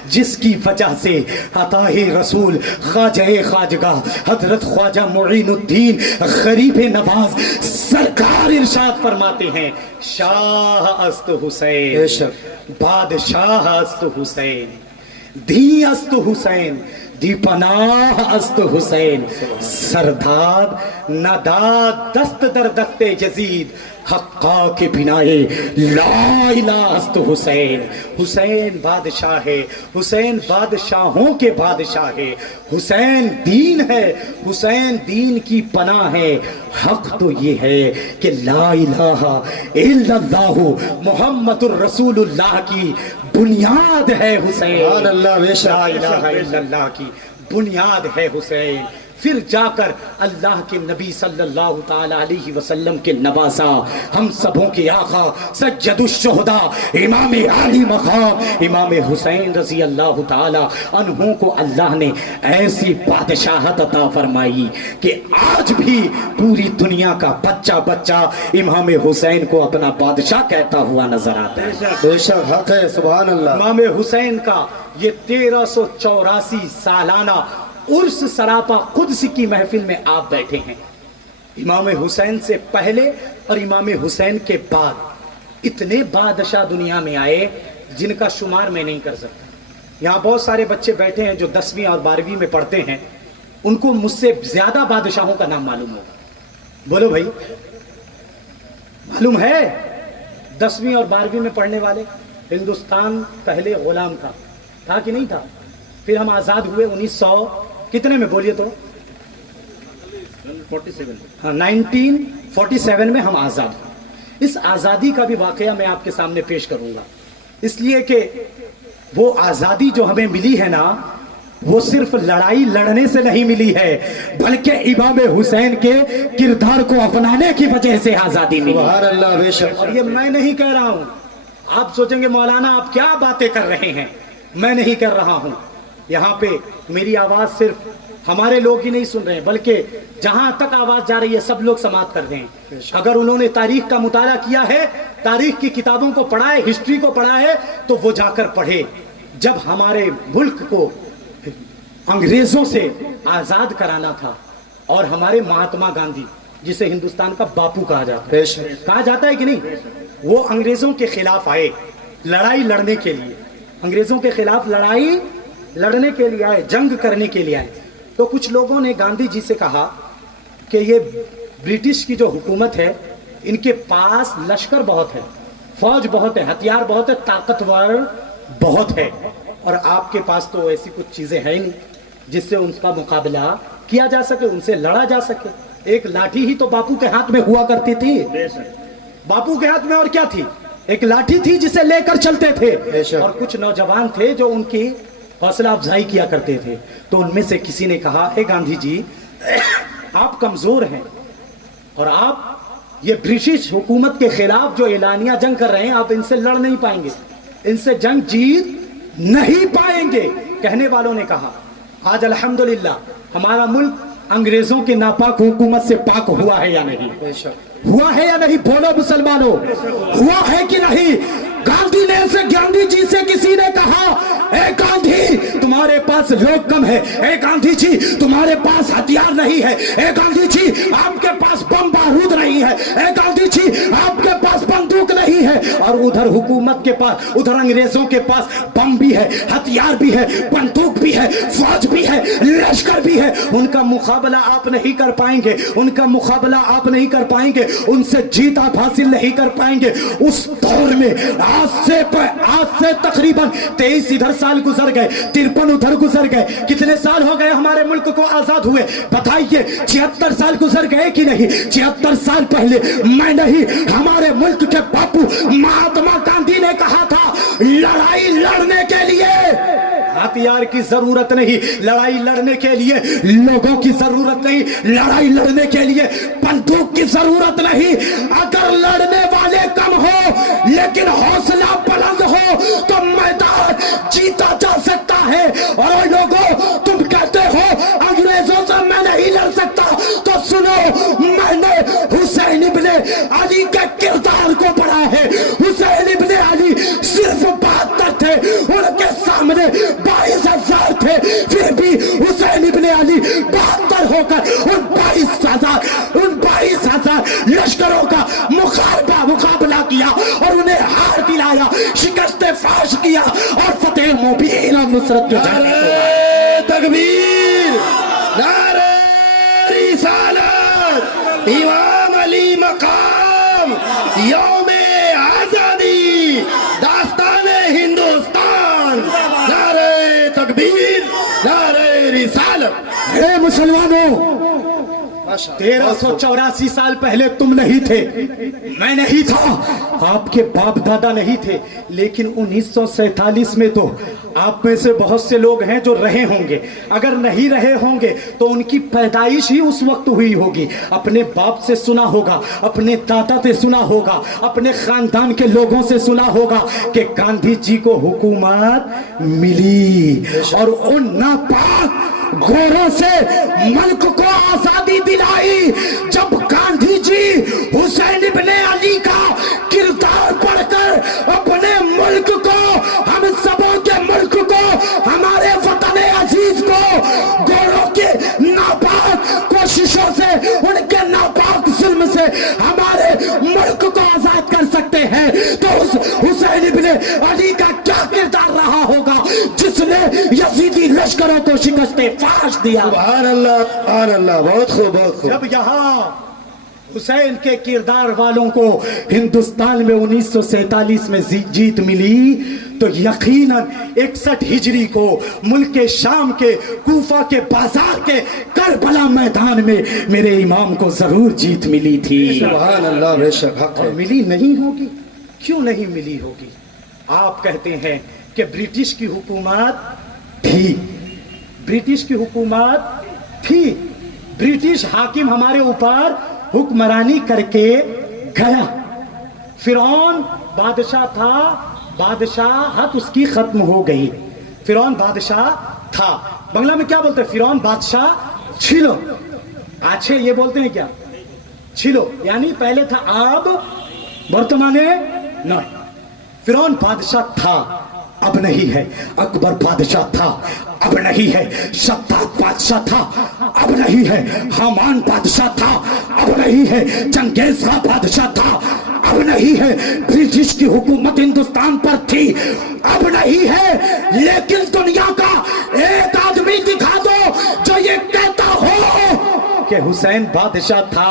جس کی وجہ سے عطا رسول خواجہ خواجگاہ حضرت خواجہ معین الدین غریب نواز سرکار ارشاد فرماتے ہیں شاہ است حسین، بے شک بادشاہ است حسین، دی است حسین، دی پناہ است حسین، سرداد نداد دست در دست یزید، حقا کے بنائے لا الہ است حسین۔ حسین بادشاہ ہے، حسین بادشاہوں کے بادشاہ ہے، حسین دین ہے، حسین دین کی پناہ ہے۔ حق تو یہ ہے کہ لا الہ الا اللہ محمد الرسول اللہ کی بنیاد ہے حسین، سبحان اللہ، بے شک لا الہ الا اللہ کی بنیاد ہے حسین۔ پھر جا کر اللہ کے نبی صلی اللہ تعالی علیہ وسلم کے نواسا، ہم سبوں کے آقا سید الشہداء امام عالی مقام امام حسین رضی اللہ تعالی عنہ کو اللہ نے ایسی بادشاہت عطا فرمائی کہ آج بھی پوری دنیا کا بچہ امام حسین کو اپنا بادشاہ کہتا ہوا نظر آتا ہے۔ بے شک حق ہے، سبحان اللہ۔ امام حسین کا یہ 1384 سالانہ عرس سراپا قدس کی محفل میں آپ بیٹھے ہیں۔ امام حسین سے پہلے اور امام حسین کے بعد اتنے بادشاہ دنیا میں آئے جن کا شمار میں نہیں کر سکتا۔ یہاں بہت سارے بچے بیٹھے ہیں جو 10ویں اور 12ویں میں پڑھتے ہیں، ان کو مجھ سے زیادہ بادشاہوں کا نام معلوم ہوگا. بولو بھائی معلوم ہے؟ 10ویں اور 12ویں میں پڑھنے والے. ہندوستان پہلے غلام تھا کہ نہیں تھا؟ پھر ہم آزاد ہوئے 1900 کتنے میں بولیے تو؟ 1947 میں ہم آزاد ہوئے. اس آزادی کا بھی واقعہ میں آپ کے سامنے پیش کروں گا، اس لیے کہ وہ آزادی جو ہمیں ملی ہے نا، وہ صرف لڑائی لڑنے سے نہیں ملی ہے، بلکہ امام حسین کے کردار کو اپنانے کی وجہ سے آزادی ملی. سبحان اللہ. بے شک. اور یہ میں نہیں کہہ رہا ہوں. آپ سوچیں گے مولانا آپ کیا باتیں کر رہے ہیں، میں نہیں کر رہا ہوں. یہاں پہ میری آواز صرف ہمارے لوگ ہی نہیں سن رہے ہیں، بلکہ جہاں تک آواز جا رہی ہے سب لوگ سماعت کر رہے ہیں. اگر انہوں نے تاریخ کا مطالعہ کیا ہے، تاریخ کی کتابوں کو پڑھا ہے، ہسٹری کو پڑھا ہے، تو وہ جا کر پڑھے. جب ہمارے ملک کو انگریزوں سے آزاد کرانا تھا، اور ہمارے مہاتما گاندھی جسے ہندوستان کا باپو کہا جاتا ہے، کہا جاتا ہے کہ نہیں، وہ انگریزوں کے خلاف آئے لڑائی لڑنے کے لیے. انگریزوں کے خلاف لڑائی لڑنے کے لیے آئے، جنگ کرنے کے لیے آئے. تو کچھ لوگوں نے گاندھی جی سے کہا کہ یہ برٹش کی جو حکومت ہے، ان کے پاس لشکر بہت ہے، فوج بہت ہے، ہتھیار بہت ہے، طاقتور بہت ہے، اور آپ کے پاس تو ایسی کچھ چیزیں ہیں نہیں جس سے ان کا مقابلہ کیا جا سکے، ان سے لڑا جا سکے. ایک لاٹھی ہی تو باپو کے ہاتھ میں ہوا کرتی تھی. باپو کے ہاتھ میں اور کیا تھی؟ ایک لاٹھی تھی جسے لے کر چلتے تھے. اور کچھ نوجوان تھے جو ان کی حوصلہ افزائی کیا کرتے تھے. تو ان میں سے کسی نے کہا، اے گاندھی جی آپ کمزور ہیں، اور آپ یہ برٹش حکومت کے خلاف جو اعلانیہ جنگ کر رہے ہیں، آپ ان سے لڑ نہیں پائیں گے، ان سے جنگ جیت نہیں پائیں گے. کہنے والوں نے کہا آج الحمدللہ ہمارا ملک انگریزوں کے ناپاک حکومت سے پاک ہوا ہے یا نہیں؟ ہوا ہے یا نہیں؟ بولو مسلمانوں، ہوا ہے کہ نہیں؟ گاندھی جی سے کسی نے کہا، اے گاندھی تمہارے پاس لوگ کم ہے، اے گاندھی جی تمہارے پاس ہتھیار نہیں ہے، اے گاندھی جی آپ کے پاس بم بارود نہیں ہے، اے گاندھی جی آپ کے پاس بندوق نہیں ہے. اور ادھر حکومت کے پاس، ادھر انگریزوں کے پاس بم بھی ہے، ہتھیار بھی ہے، بندوق بھی ہے، فوج بھی ہے، لشکر بھی ہے. ان کا مقابلہ آپ نہیں کر پائیں گے، ان کا مقابلہ آپ نہیں کر پائیں گے، ان سے جیت آپ حاصل نہیں کر پائیں گے. اس دور میں آج سے تقریباً 23 ادھر سال گزر گئے، 53 ادھر گزر گئے. کتنے سال ہو گئے ہمارے ملک کو آزاد ہوئے؟ بتائیے. 76 سال گزر گئے کہ نہیں؟ 76 سال پہلے میں نہیں، ہمارے ملک کے باپو مہاتما گاندھی نے کہا تھا، لڑائی لڑنے کے لیے ہتھیار کی ضرورت نہیں، لڑائی لڑنے کے لیے لوگوں کی ضرورت نہیں، لڑائی لڑنے کے لیے بندوق کی ضرورت نہیں. اگر لڑنے والے کم ہو لیکن حوصلہ بلند ہو تو میدان جیتا جا سکتا ہے. اور لوگوں تم کہتے ہو انگریزوں سے میں نہیں لڑ سکتا، تو سنو، میں نے حسین ابن علی کے کردار کو پڑھا ہے. حسین ابن علی صرف 72 تھے، ان کے سامنے 22,000 تھے، پھر بھی حسین ابن علی 72 ہو کر ان 22,000 لشکروں کا مقابلہ کیا اور انہیں ہار دلایا، شکست فاش کیا اور فتح مبین اور نصرت کے نعرہ تکبیر، نعرہ رسالت، امام علی مقام، یوم آزادی، داستان ہندوستان، نعرہ تکبیر، نعرہ رسالت. اے مسلمانوں، 1384 سال پہلے تم نہیں تھے، میں نہیں تھا، آپ کے باپ دادا نہیں تھے، لیکن 1947 میں تو آپ میں سے بہت سے لوگ ہیں جو رہے ہوں گے. اگر نہیں رہے ہوں گے تو ان کی پیدائش ہی اس وقت ہوئی ہوگی. اپنے باپ سے سنا ہوگا، اپنے دادا سے سنا ہوگا، اپنے خاندان کے لوگوں سے سنا ہوگا کہ گاندھی جی کو حکومت ملی اور ان ناپاک گوروں سے ملک کو آزادی دلائی. جب گاندھی جی حسین ابن علی کا کردار پڑھ کر اپنے ملک کو، ہم سبوں کے ملک کو، ہمارے وطن عزیز کو گوروں کے ناپاک کوششوں سے، ان کے ناپاک ظلم سے ہمارے ملک کو آزاد کر سکتے ہیں، تو اس حسین ابن علی کا کیا کردار رہا ہوگا جس نے یزیدی لشکروں کو شکست فاش دیا۔ سبحان اللہ، بہت خوب بہت خوب۔ جب یہاں حسین کے کردار والوں کو ہندوستان میں 1947 میں جیت ملی تو یقیناً 61 ہجری کو ملک شام کے کوفہ کے بازار کے کربلا میدان میں میرے امام کو ضرور جیت ملی تھی۔ سبحان اللہ، بے شک حق اور ہے۔ ملی نہیں ہوگی، کیوں نہیں ملی ہوگی؟ آپ کہتے ہیں کہ برٹش کی حکومت تھی، برٹش کی حکومت تھی، برٹش حاکم ہمارے اوپر حکمرانی کر کے گیا، فرعون بادشاہ تھا، بادشاہت اس کی ختم ہو گئی، فرعون بادشاہ تھا، بنگلہ میں کیا بولتے ہیں؟ فرعون بادشاہ چھلو، آچھے یہ بولتے ہیں کیا؟ چھلو، یعنی پہلے تھا آب برتمانے نہیں، فرعون بادشاہ تھا اب نہیں ہے، اکبر بادشاہ تھا اب نہیں ہے، شداد بادشاہ تھا اب نہیں ہے، حامان بادشاہ تھا اب نہیں ہے، چنگیز خان بادشاہ تھا اب نہیں ہے، برٹش کی حکومت ہندوستان پر تھی اب نہیں ہے، لیکن دنیا کا ایک آدمی دکھا دو جو یہ کہتا ہو کہ حسین بادشاہ تھا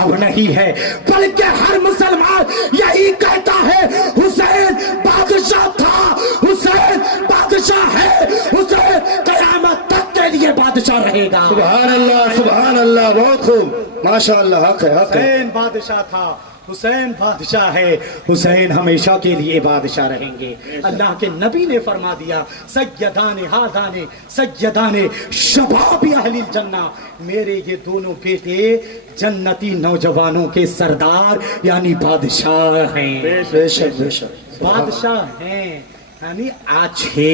اب نہیں ہے، بلکہ ہر مسلمان یہی کہتا ہے حسین بادشاہ تھا، حسین بادشاہ ہے، حسین قیامت تک کے لیے بادشاہ رہے گا۔ سبحان اللہ، بہت خوب، ماشاءاللہ، حق ہے حق ہے۔ حسین بادشاہ تھا، حسین بادشاہ ہے، حسین ہمیشہ کے لیے بادشاہ رہیں گے۔ اللہ کے نبی نے فرما دیا سیدان ہادان سیدان شباب اہل الجنہ، میرے یہ دونوں بیٹے جنتی نوجوانوں کے سردار یعنی بادشاہ ہیں، بے شک بے شک، بادشاہ ہیں، یعنی آچھے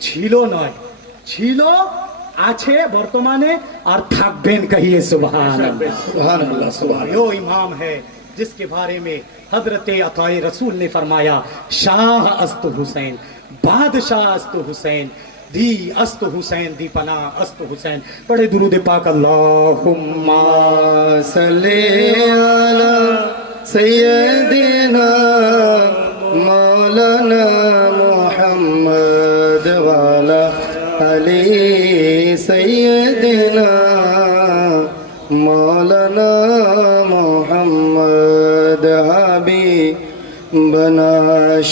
چھیلو نوئے چھیلو آچھے برتمانے اور تھکبین کہیے سبحان اللہ۔ سبحان اللہ، سبحان یہ امام ہے جس کے بارے میں حضرت عطائے رسول نے فرمایا شاہ است حسین، بادشاہ است حسین، دی است حسین، دی پناہ است حسین۔ پڑھے درود پاک اللہم صلی علی سیدنا مولانا محمد والا علی سیدنا مولانا محمد حبیبنا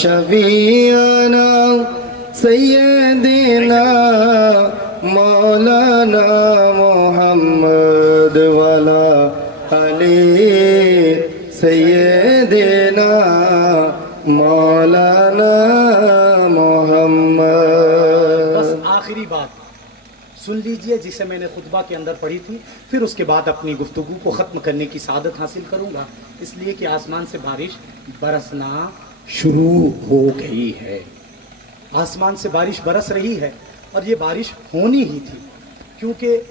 شفیعنا سیدنا مولانا محمد والا علی سیدنا مولانا محمد۔ بس آخری بات سن لیجئے جسے میں نے خطبہ کے اندر پڑھی تھی، پھر اس کے بعد اپنی گفتگو کو ختم کرنے کی سعادت حاصل کروں گا، اس لیے کہ آسمان سے بارش برسنا شروع ہو گئی ہے، آسمان سے بارش برس رہی ہے اور یہ بارش ہونی ہی تھی، کیونکہ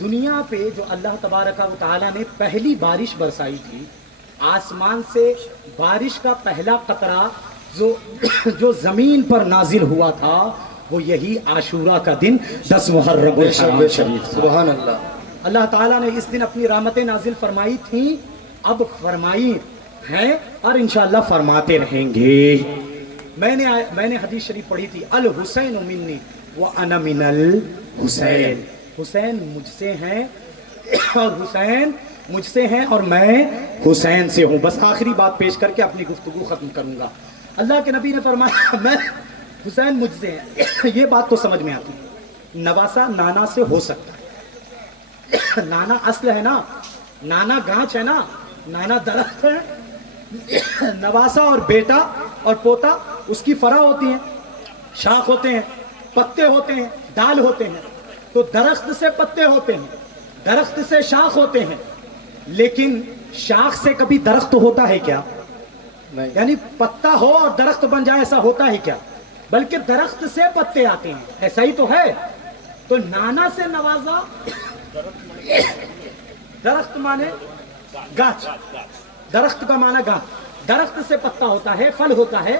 دنیا پہ جو اللہ تبارک و تعالیٰ نے پہلی بارش برسائی تھی، آسمان سے بارش کا پہلا قطرہ جو زمین پر نازل ہوا تھا وہ یہی عاشورہ کا دن 10 محرم الحرام شریف تھا۔ سبحان اللہ۔ اللہ تعالیٰ نے اس دن اپنی رحمتیں نازل فرمائی تھیں، اب فرمائی ہیں اور انشاءاللہ فرماتے رہیں گے۔ میں نے حدیث شریف پڑھی تھی الحسین منی وانا من الحسین، حسین مجھ سے ہیں اور حسین مجھ سے ہیں اور میں حسین سے ہوں۔ بس آخری بات پیش کر کے اپنی گفتگو ختم کروں گا۔ اللہ کے نبی نے فرمایا میں حسین مجھ سے ہیں، یہ بات تو سمجھ میں آتی ہے، نواسا نانا سے ہو سکتا ہے، نانا اصل ہے نا، نانا گانچ ہے نا، نانا درخت ہے، نواسا اور بیٹا اور پوتا اس کی فرع ہوتی ہیں، شاخ ہوتے ہیں، پتے ہوتے ہیں، ڈال ہوتے ہیں، تو درخت سے پتے ہوتے ہیں، درخت سے شاخ ہوتے ہیں، لیکن شاخ سے کبھی درخت ہوتا ہے کیا؟ یعنی پتا ہو اور درخت بن جائے ایسا ہوتا ہے کیا؟ بلکہ درخت سے پتے آتے ہیں، ایسا ہی تو ہے۔ تو نانا سے نوازا، درخت مانے گاچھ، درخت کا مانا گاچھ، درخت سے پتا ہوتا ہے، پھل ہوتا ہے،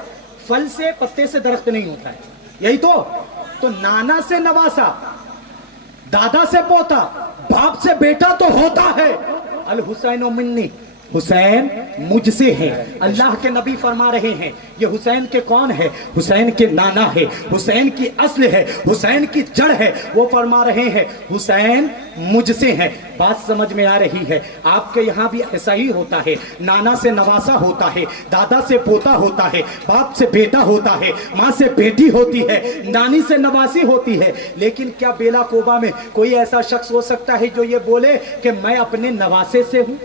پھل سے پتے سے درخت نہیں ہوتا ہے، یہی تو نانا سے نواسا، دادا سے پوتا، باپ سے بیٹا تو ہوتا ہے۔ الحسین منی حسین مجھ سے ہے. اللہ کے نبی فرما رہے ہیں یہ حسین کے کون ہے؟ حسین کے نانا ہے، حسین کی اصل ہے، حسین کی جڑ ہے. وہ فرما رہے ہیں حسین مجھ سے ہے. بات سمجھ میں آ رہی ہے؟ آپ کے یہاں بھی ایسا ہی ہوتا ہے، نانا سے نواسا ہوتا ہے، دادا سے پوتا ہوتا ہے، باپ سے بیٹا ہوتا ہے، ماں سے بیٹی ہوتی ہے، نانی سے نواسی ہوتی ہے. لیکن کیا بیلا کوبا میں کوئی ایسا شخص ہو سکتا ہے جو یہ بولے کہ میں اپنے نواسے سے ہوں،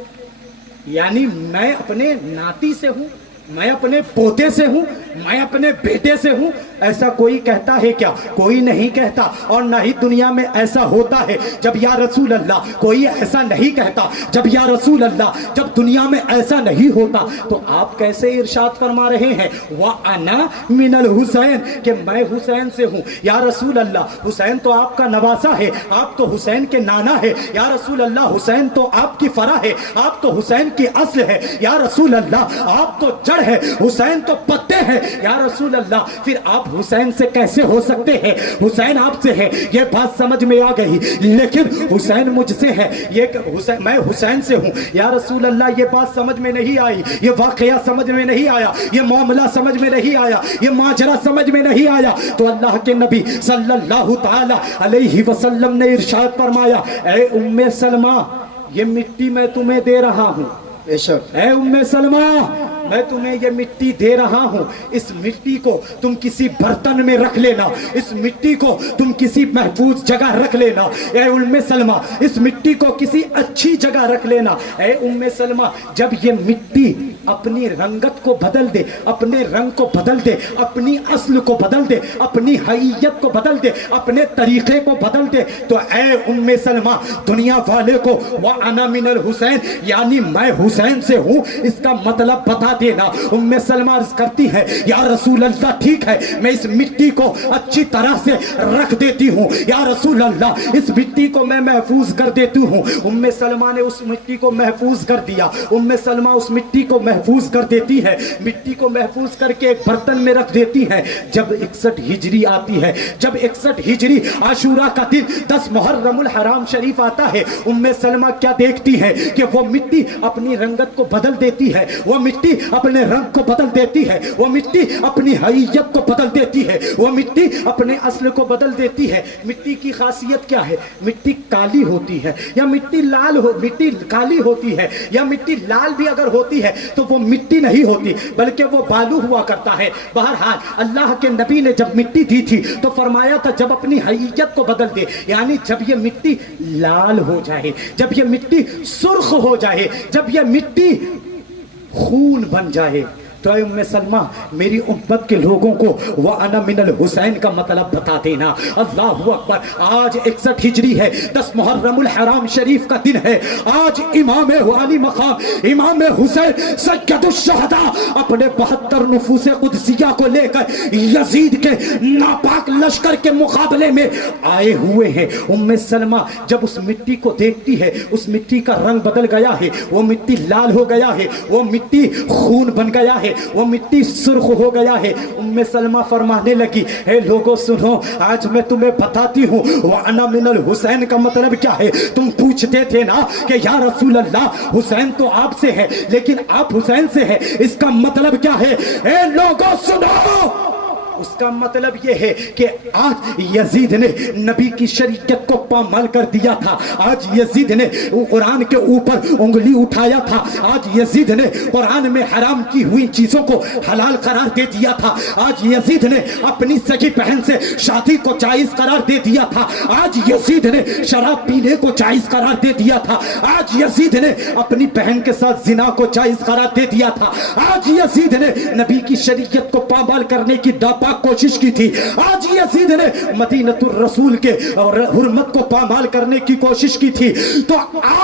یعنی میں اپنے ناتی سے ہوں، میں اپنے پوتے سے ہوں، میں اپنے بیٹے سے ہوں؟ ایسا کوئی کہتا ہے کیا؟ کوئی نہیں کہتا. اور نہ ہی دنیا میں ایسا ہوتا ہے. جب یا رسول اللہ کوئی ایسا نہیں کہتا، جب یا رسول اللہ جب دنیا میں ایسا نہیں ہوتا، تو آپ کیسے ارشاد فرما رہے ہیں وَأَنَا مِنَ الْحُسَيْنِ کہ میں حسین سے ہوں؟ یا رسول اللہ حسین تو آپ کا نواسا ہے، آپ تو حسین کے نانا ہے. یا رسول اللہ حسین تو آپ کی فرا ہے، آپ تو حسین کی اصل ہے. یا رسول اللہ آپ تو جڑ ہے، حسین تو پتے ہیں. یا رسول اللہ پھر آپ حسین سے کیسے ہو سکتے ہیں؟ حسین آپ سے ہے، یہ بات سمجھ میں آ گئی. لیکن حسین مجھ سے ہے، یہ میں حسین سے ہوں. یا رسول اللہ یہ بات سمجھ میں نہیں آئی، یہ واقعہ سمجھ میں نہیں آیا، یہ معاملہ سمجھ میں نہیں آیا، یہ ماجرا سمجھ میں نہیں آیا. تو اللہ کے نبی صلی اللہ تعالی علیہ وسلم نے ارشاد فرمایا اے ام سلمہ یہ مٹی میں تمہیں دے رہا ہوں. بے شک. اے ام سلمہ میں تمہیں یہ مٹی دے رہا ہوں، اس مٹی کو تم کسی برتن میں رکھ لینا، اس مٹی کو تم کسی محفوظ جگہ رکھ لینا. اے ام سلمہ اس مٹی کو کسی اچھی جگہ رکھ لینا. اے ام سلمہ جب یہ مٹی اپنی رنگت کو بدل دے، اپنے رنگ کو بدل دے، اپنی اصل کو بدل دے، اپنی حیثیت کو بدل دے، اپنے طریقے کو بدل دے، تو اے ام سلمہ دنیا والے کو وَأَنَا مِنَ الْحُسَيْنِ یعنی میں حسین سے ہوں اس کا مطلب بتا دینا. ام سلمہ عرض کرتی ہے یا رسول اللہ ٹھیک ہے میں اس مٹی کو اچھی طرح سے رکھ دیتی ہوں، یا رسول اللہ اس مٹی کو میں محفوظ کر دیتی ہوں. ام سلمہ نے اس مٹی کو محفوظ کر دیا. ام سلمہ اس مٹی کو محفوظ کر دیتی ہے، مٹی کو محفوظ کر کے ایک برتن میں رکھ دیتی ہے. جب 61 ہجری آتی ہے، جب 61 ہجری عاشورہ کا دن 10 محرم الحرام شریف آتا ہے، ام سلمہ کیا دیکھتی ہے کہ وہ مٹی اپنی رنگت کو بدل دیتی ہے، وہ مٹی اپنے رنگ کو بدل دیتی ہے، وہ مٹی اپنی حیثیت کو بدل دیتی ہے، وہ مٹی اپنے اصل کو بدل دیتی ہے. مٹی کی خاصیت کیا ہے؟ مٹی کالی ہوتی ہے یا مٹی لال مٹی کالی ہوتی ہے یا مٹی لال بھی اگر ہوتی ہے تو وہ مٹی نہیں ہوتی بلکہ وہ بالو ہوا کرتا ہے. بہرحال اللہ کے نبی نے جب مٹی دی تھی تو فرمایا تھا جب اپنی حیثیت کو بدل دے، یعنی جب یہ مٹی لال ہو جائے، جب یہ مٹی سرخ ہو جائے، جب یہ مٹی خون بن جائے، تو اے ام سلمہ میری امت کے لوگوں کو وَأَنَا مِنَ الْحُسَيْنِ کا مطلب بتا دینا. اللہ اکبر. آج 61 ہجری ہے، 10 محرم الحرام شریف کا دن ہے. آج امام عالی مقام امام حسین سید الشہداء اپنے 72 نفوس قدسیہ کو لے کر یزید کے ناپاک لشکر کے مقابلے میں آئے ہوئے ہیں. ام سلمہ جب اس مٹی کو دیکھتی ہے، اس مٹی کا رنگ بدل گیا ہے، وہ مٹی لال ہو گیا ہے، وہ مٹی خون بن گیا ہے، وہ مٹی سرخ ہو گیا ہے. ام سلمہ فرمانے لگی اے لوگوں سنو آج میں تمہیں بتاتی ہوں وَأَنَا مِنَ الْحُسَيْنِ کا مطلب کیا ہے. تم پوچھتے تھے نا کہ یا رسول اللہ حسین تو آپ سے ہے لیکن آپ حسین سے ہے، اس کا مطلب کیا ہے؟ اے لوگوں سنو اس کا مطلب یہ ہے کہ آج یزید نے نبی کی شریعت کو پامال کر دیا تھا، آج یزید نے قرآن کے اوپر انگلی اٹھایا تھا، آج یزید نے قرآن میں حرام کی ہوئی چیزوں کو حلال قرار دے دیا تھا، آج یزید نے اپنی سگی بہن سے شادی کو جائز قرار دے دیا تھا، آج یزید نے شراب پینے کو جائز قرار دے دیا تھا، آج یزید نے اپنی بہن کے ساتھ زنا کو جائز قرار دے دیا تھا، آج یزید نے نبی کی شریعت کو پامال کرنے کی داپا کوشش کی تھی، آج یزید نے مدینۃ الرسول کے حرمت کو پامال کرنے کی کوشش کی تھی. تو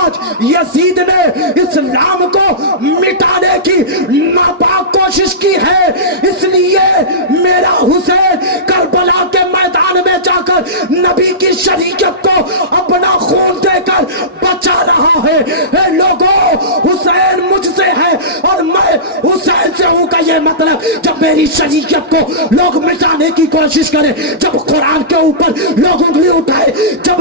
آج یزید نے اسلام کو مٹانے کی ناپاک کوشش کی ہے. اس لیے میرا حسین کربلا کے میدان میں جا کر نبی کی شریعت کو اپنا خون دے کر بچا رہا ہے. اے لوگوں حسین مجھ سے ہے اور میں حسین سے ہوں کا یہ مطلب جب میری شریعت کو لوگ مٹانے کی کوشش کرے، جب قرآن کے اوپر لوگ انگلی اٹھائے، جب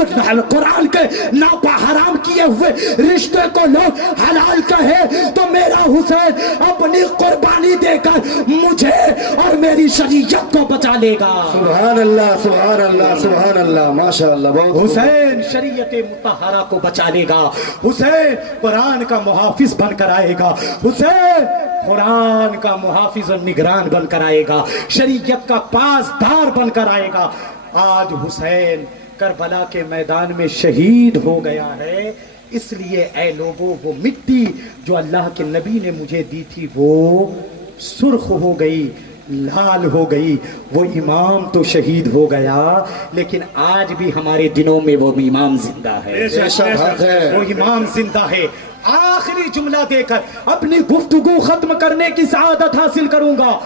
قرآن کے ناپا حرام کیے ہوئے رشتے کو لوگ حلال کہے، تو حسین اپنی قربانی دے کر مجھے اور میری شریعت کو بچا لے گا. سبحان اللہ سبحان اللہ سبحان اللہ ماشاء اللہ. بہت حسین شریعت مطہرہ کو بچا لے گا. حسین قرآن کا محافظ بن کر آئے گا. حسین قرآن کا محافظ اور نگران بن کر آئے گا. شریعت کا پاسدار بن کر آئے گا. آج حسین کربلا کے میدان میں شہید ہو گیا ہے. اس لیے اے لوگوں وہ مٹی جو اللہ کے نبی نے مجھے دی تھی وہ سرخ ہو گئی, لال ہو گئی. وہ امام تو شہید ہو گیا لیکن آج بھی ہمارے دلوں میں وہ امام زندہ ہے. وہ امام زندہ ہے. آخری جملہ دے کر اپنی گفتگو ختم کرنے کی سعادت حاصل کروں گا.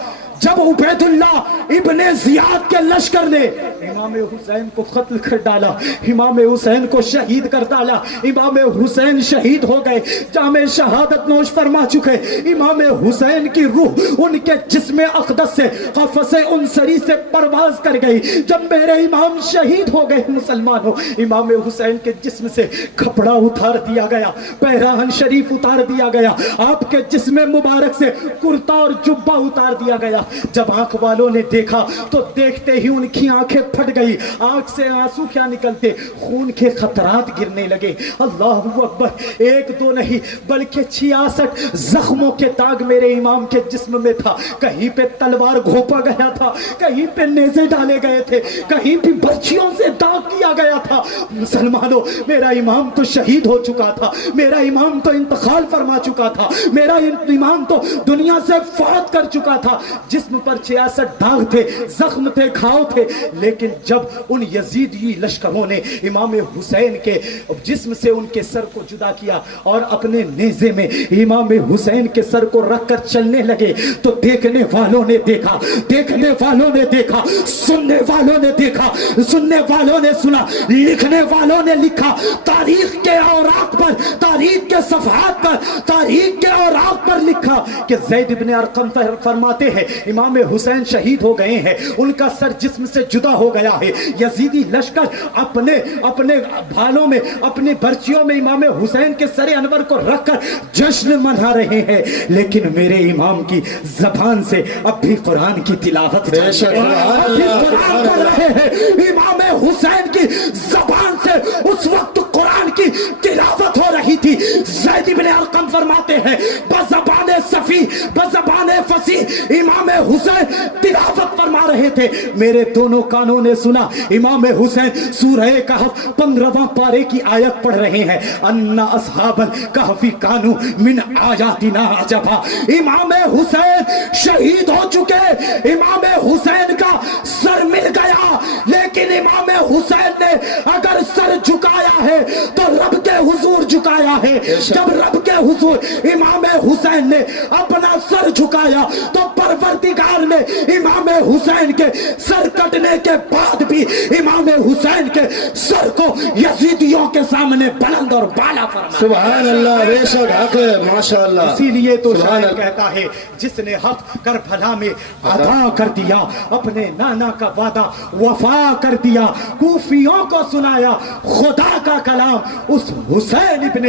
جب عبید اللہ ابن زیاد کے لشکر نے امام حسین کو قتل کر ڈالا, امام حسین کو شہید کر ڈالا, امام حسین شہید ہو گئے, جام شہادت نوش فرما چکے. امام حسین کی روح ان کے جسم اقدس سے قفص انصری سے پرواز کر گئی. جب میرے امام شہید ہو گئے مسلمانوں, امام حسین کے جسم سے کپڑا اتار دیا گیا, پیراہن شریف اتار دیا گیا, آپ کے جسم مبارک سے کرتا اور جبہ اتار دیا گیا. جب آنکھ والوں نے دیکھا تو دیکھتے ہی ان کی آنکھیں پھٹ گئی. آنکھ سے آنسو کیا نکلتے, خون کے خطرات گرنے لگے. اللہ اکبر. ایک دو نہیں بلکہ 66 زخموں کے داغ میرے امام کے جسم میں تھا. کہیں پہ تلوار گھونپا گیا تھا, کہیں پہ نیزے ڈالے گئے تھے, کہیں بھی برچھیوں سے داغ کیا گیا تھا. مسلمانوں میرا امام تو شہید ہو چکا تھا, میرا امام تو انتقال فرما چکا تھا, میرا امام تو دنیا سے فوت کر چکا تھا. جسم پر 66 داغ تھے, زخم تھے, گھاؤ تھے. لیکن جب ان یزیدی لشکروں نے امام حسین کے جسم سے ان کے سر کو جدا کیا اور اپنے نیزے میں امام حسین کے سر کو رکھ کر چلنے لگے تو دیکھنے والوں نے دیکھا, دیکھنے والوں نے دیکھا, سننے والوں نے دیکھا, سننے والوں نے سنا, لکھنے والوں نے لکھا. تاریخ کے اوراق پر, تاریخ کے صفحات پر, تاریخ کے اوراق پر لکھا کہ زید بن ارقم فرماتے ہیں امام حسین شہید ہو گئے ہیں, ان کا سر جسم سے جدا ہو گیا ہے. یزیدی لشکر اپنے بھالوں میں, اپنی برچیوں میں امام حسین کے سر انور کو رکھ کر جشن منا رہے ہیں. لیکن میرے امام کی زبان سے اب بھی قرآن کی تلاوت قرآن پڑھ رہے ہیں. امام حسین کی زبان سے اس وقت قرآن کی تلاوت ہو رہی تھی. زید بن ارقم فرماتے ہیں بزبان صفی بزبان فصیح امام حسین تلاوت فرما رہے تھے. میرے دونوں کانوں نے سنا امام حسین سورہ کہف 15واں پارے کی آیت پڑھ رہے ہیں. ان اصحاب الکہف کانوا من آیاتنا عجبا. امام حسین شہید ہو چکے, امام حسین کا سر مل گیا, لیکن امام حسین نے اگر سر جھکایا ہے تو رب کے حضور جھکایا ہے. جب رب کے حضور امام حسین نے اپنا سر جھکایا تو پروردگار نے امام حسین کے سر کٹنے کے بعد بھی امام حسین کے سر کو یزیدیوں کے سامنے بلند اور بالا فرمایا. سبحان اللہ, بے شک حق ہے ماشاءاللہ. اسی لیے تو شاعر کہتا ہے جس نے حق کربلا میں ادا کر دیا, اپنے نانا کا وعدہ وفا کر دیا, کوفیوں کو سنایا خدا کا کلام, اس حسین ابن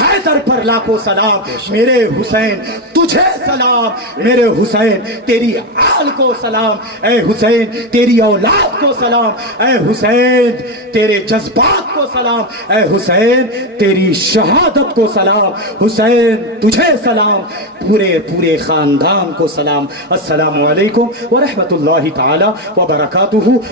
حیدر پر لاکھوں سلام. میرے حسین تجھے سلام, میرے حسین تیری آل کو سلام, اے حسین تیری اولاد کو سلام, اے حسین تیرے جذبات کو سلام, اے حسین تیری شہادت کو سلام, حسین تجھے سلام, پورے خاندان کو سلام. السلام علیکم ورحمۃ اللہ تعالی وبرکاتہ.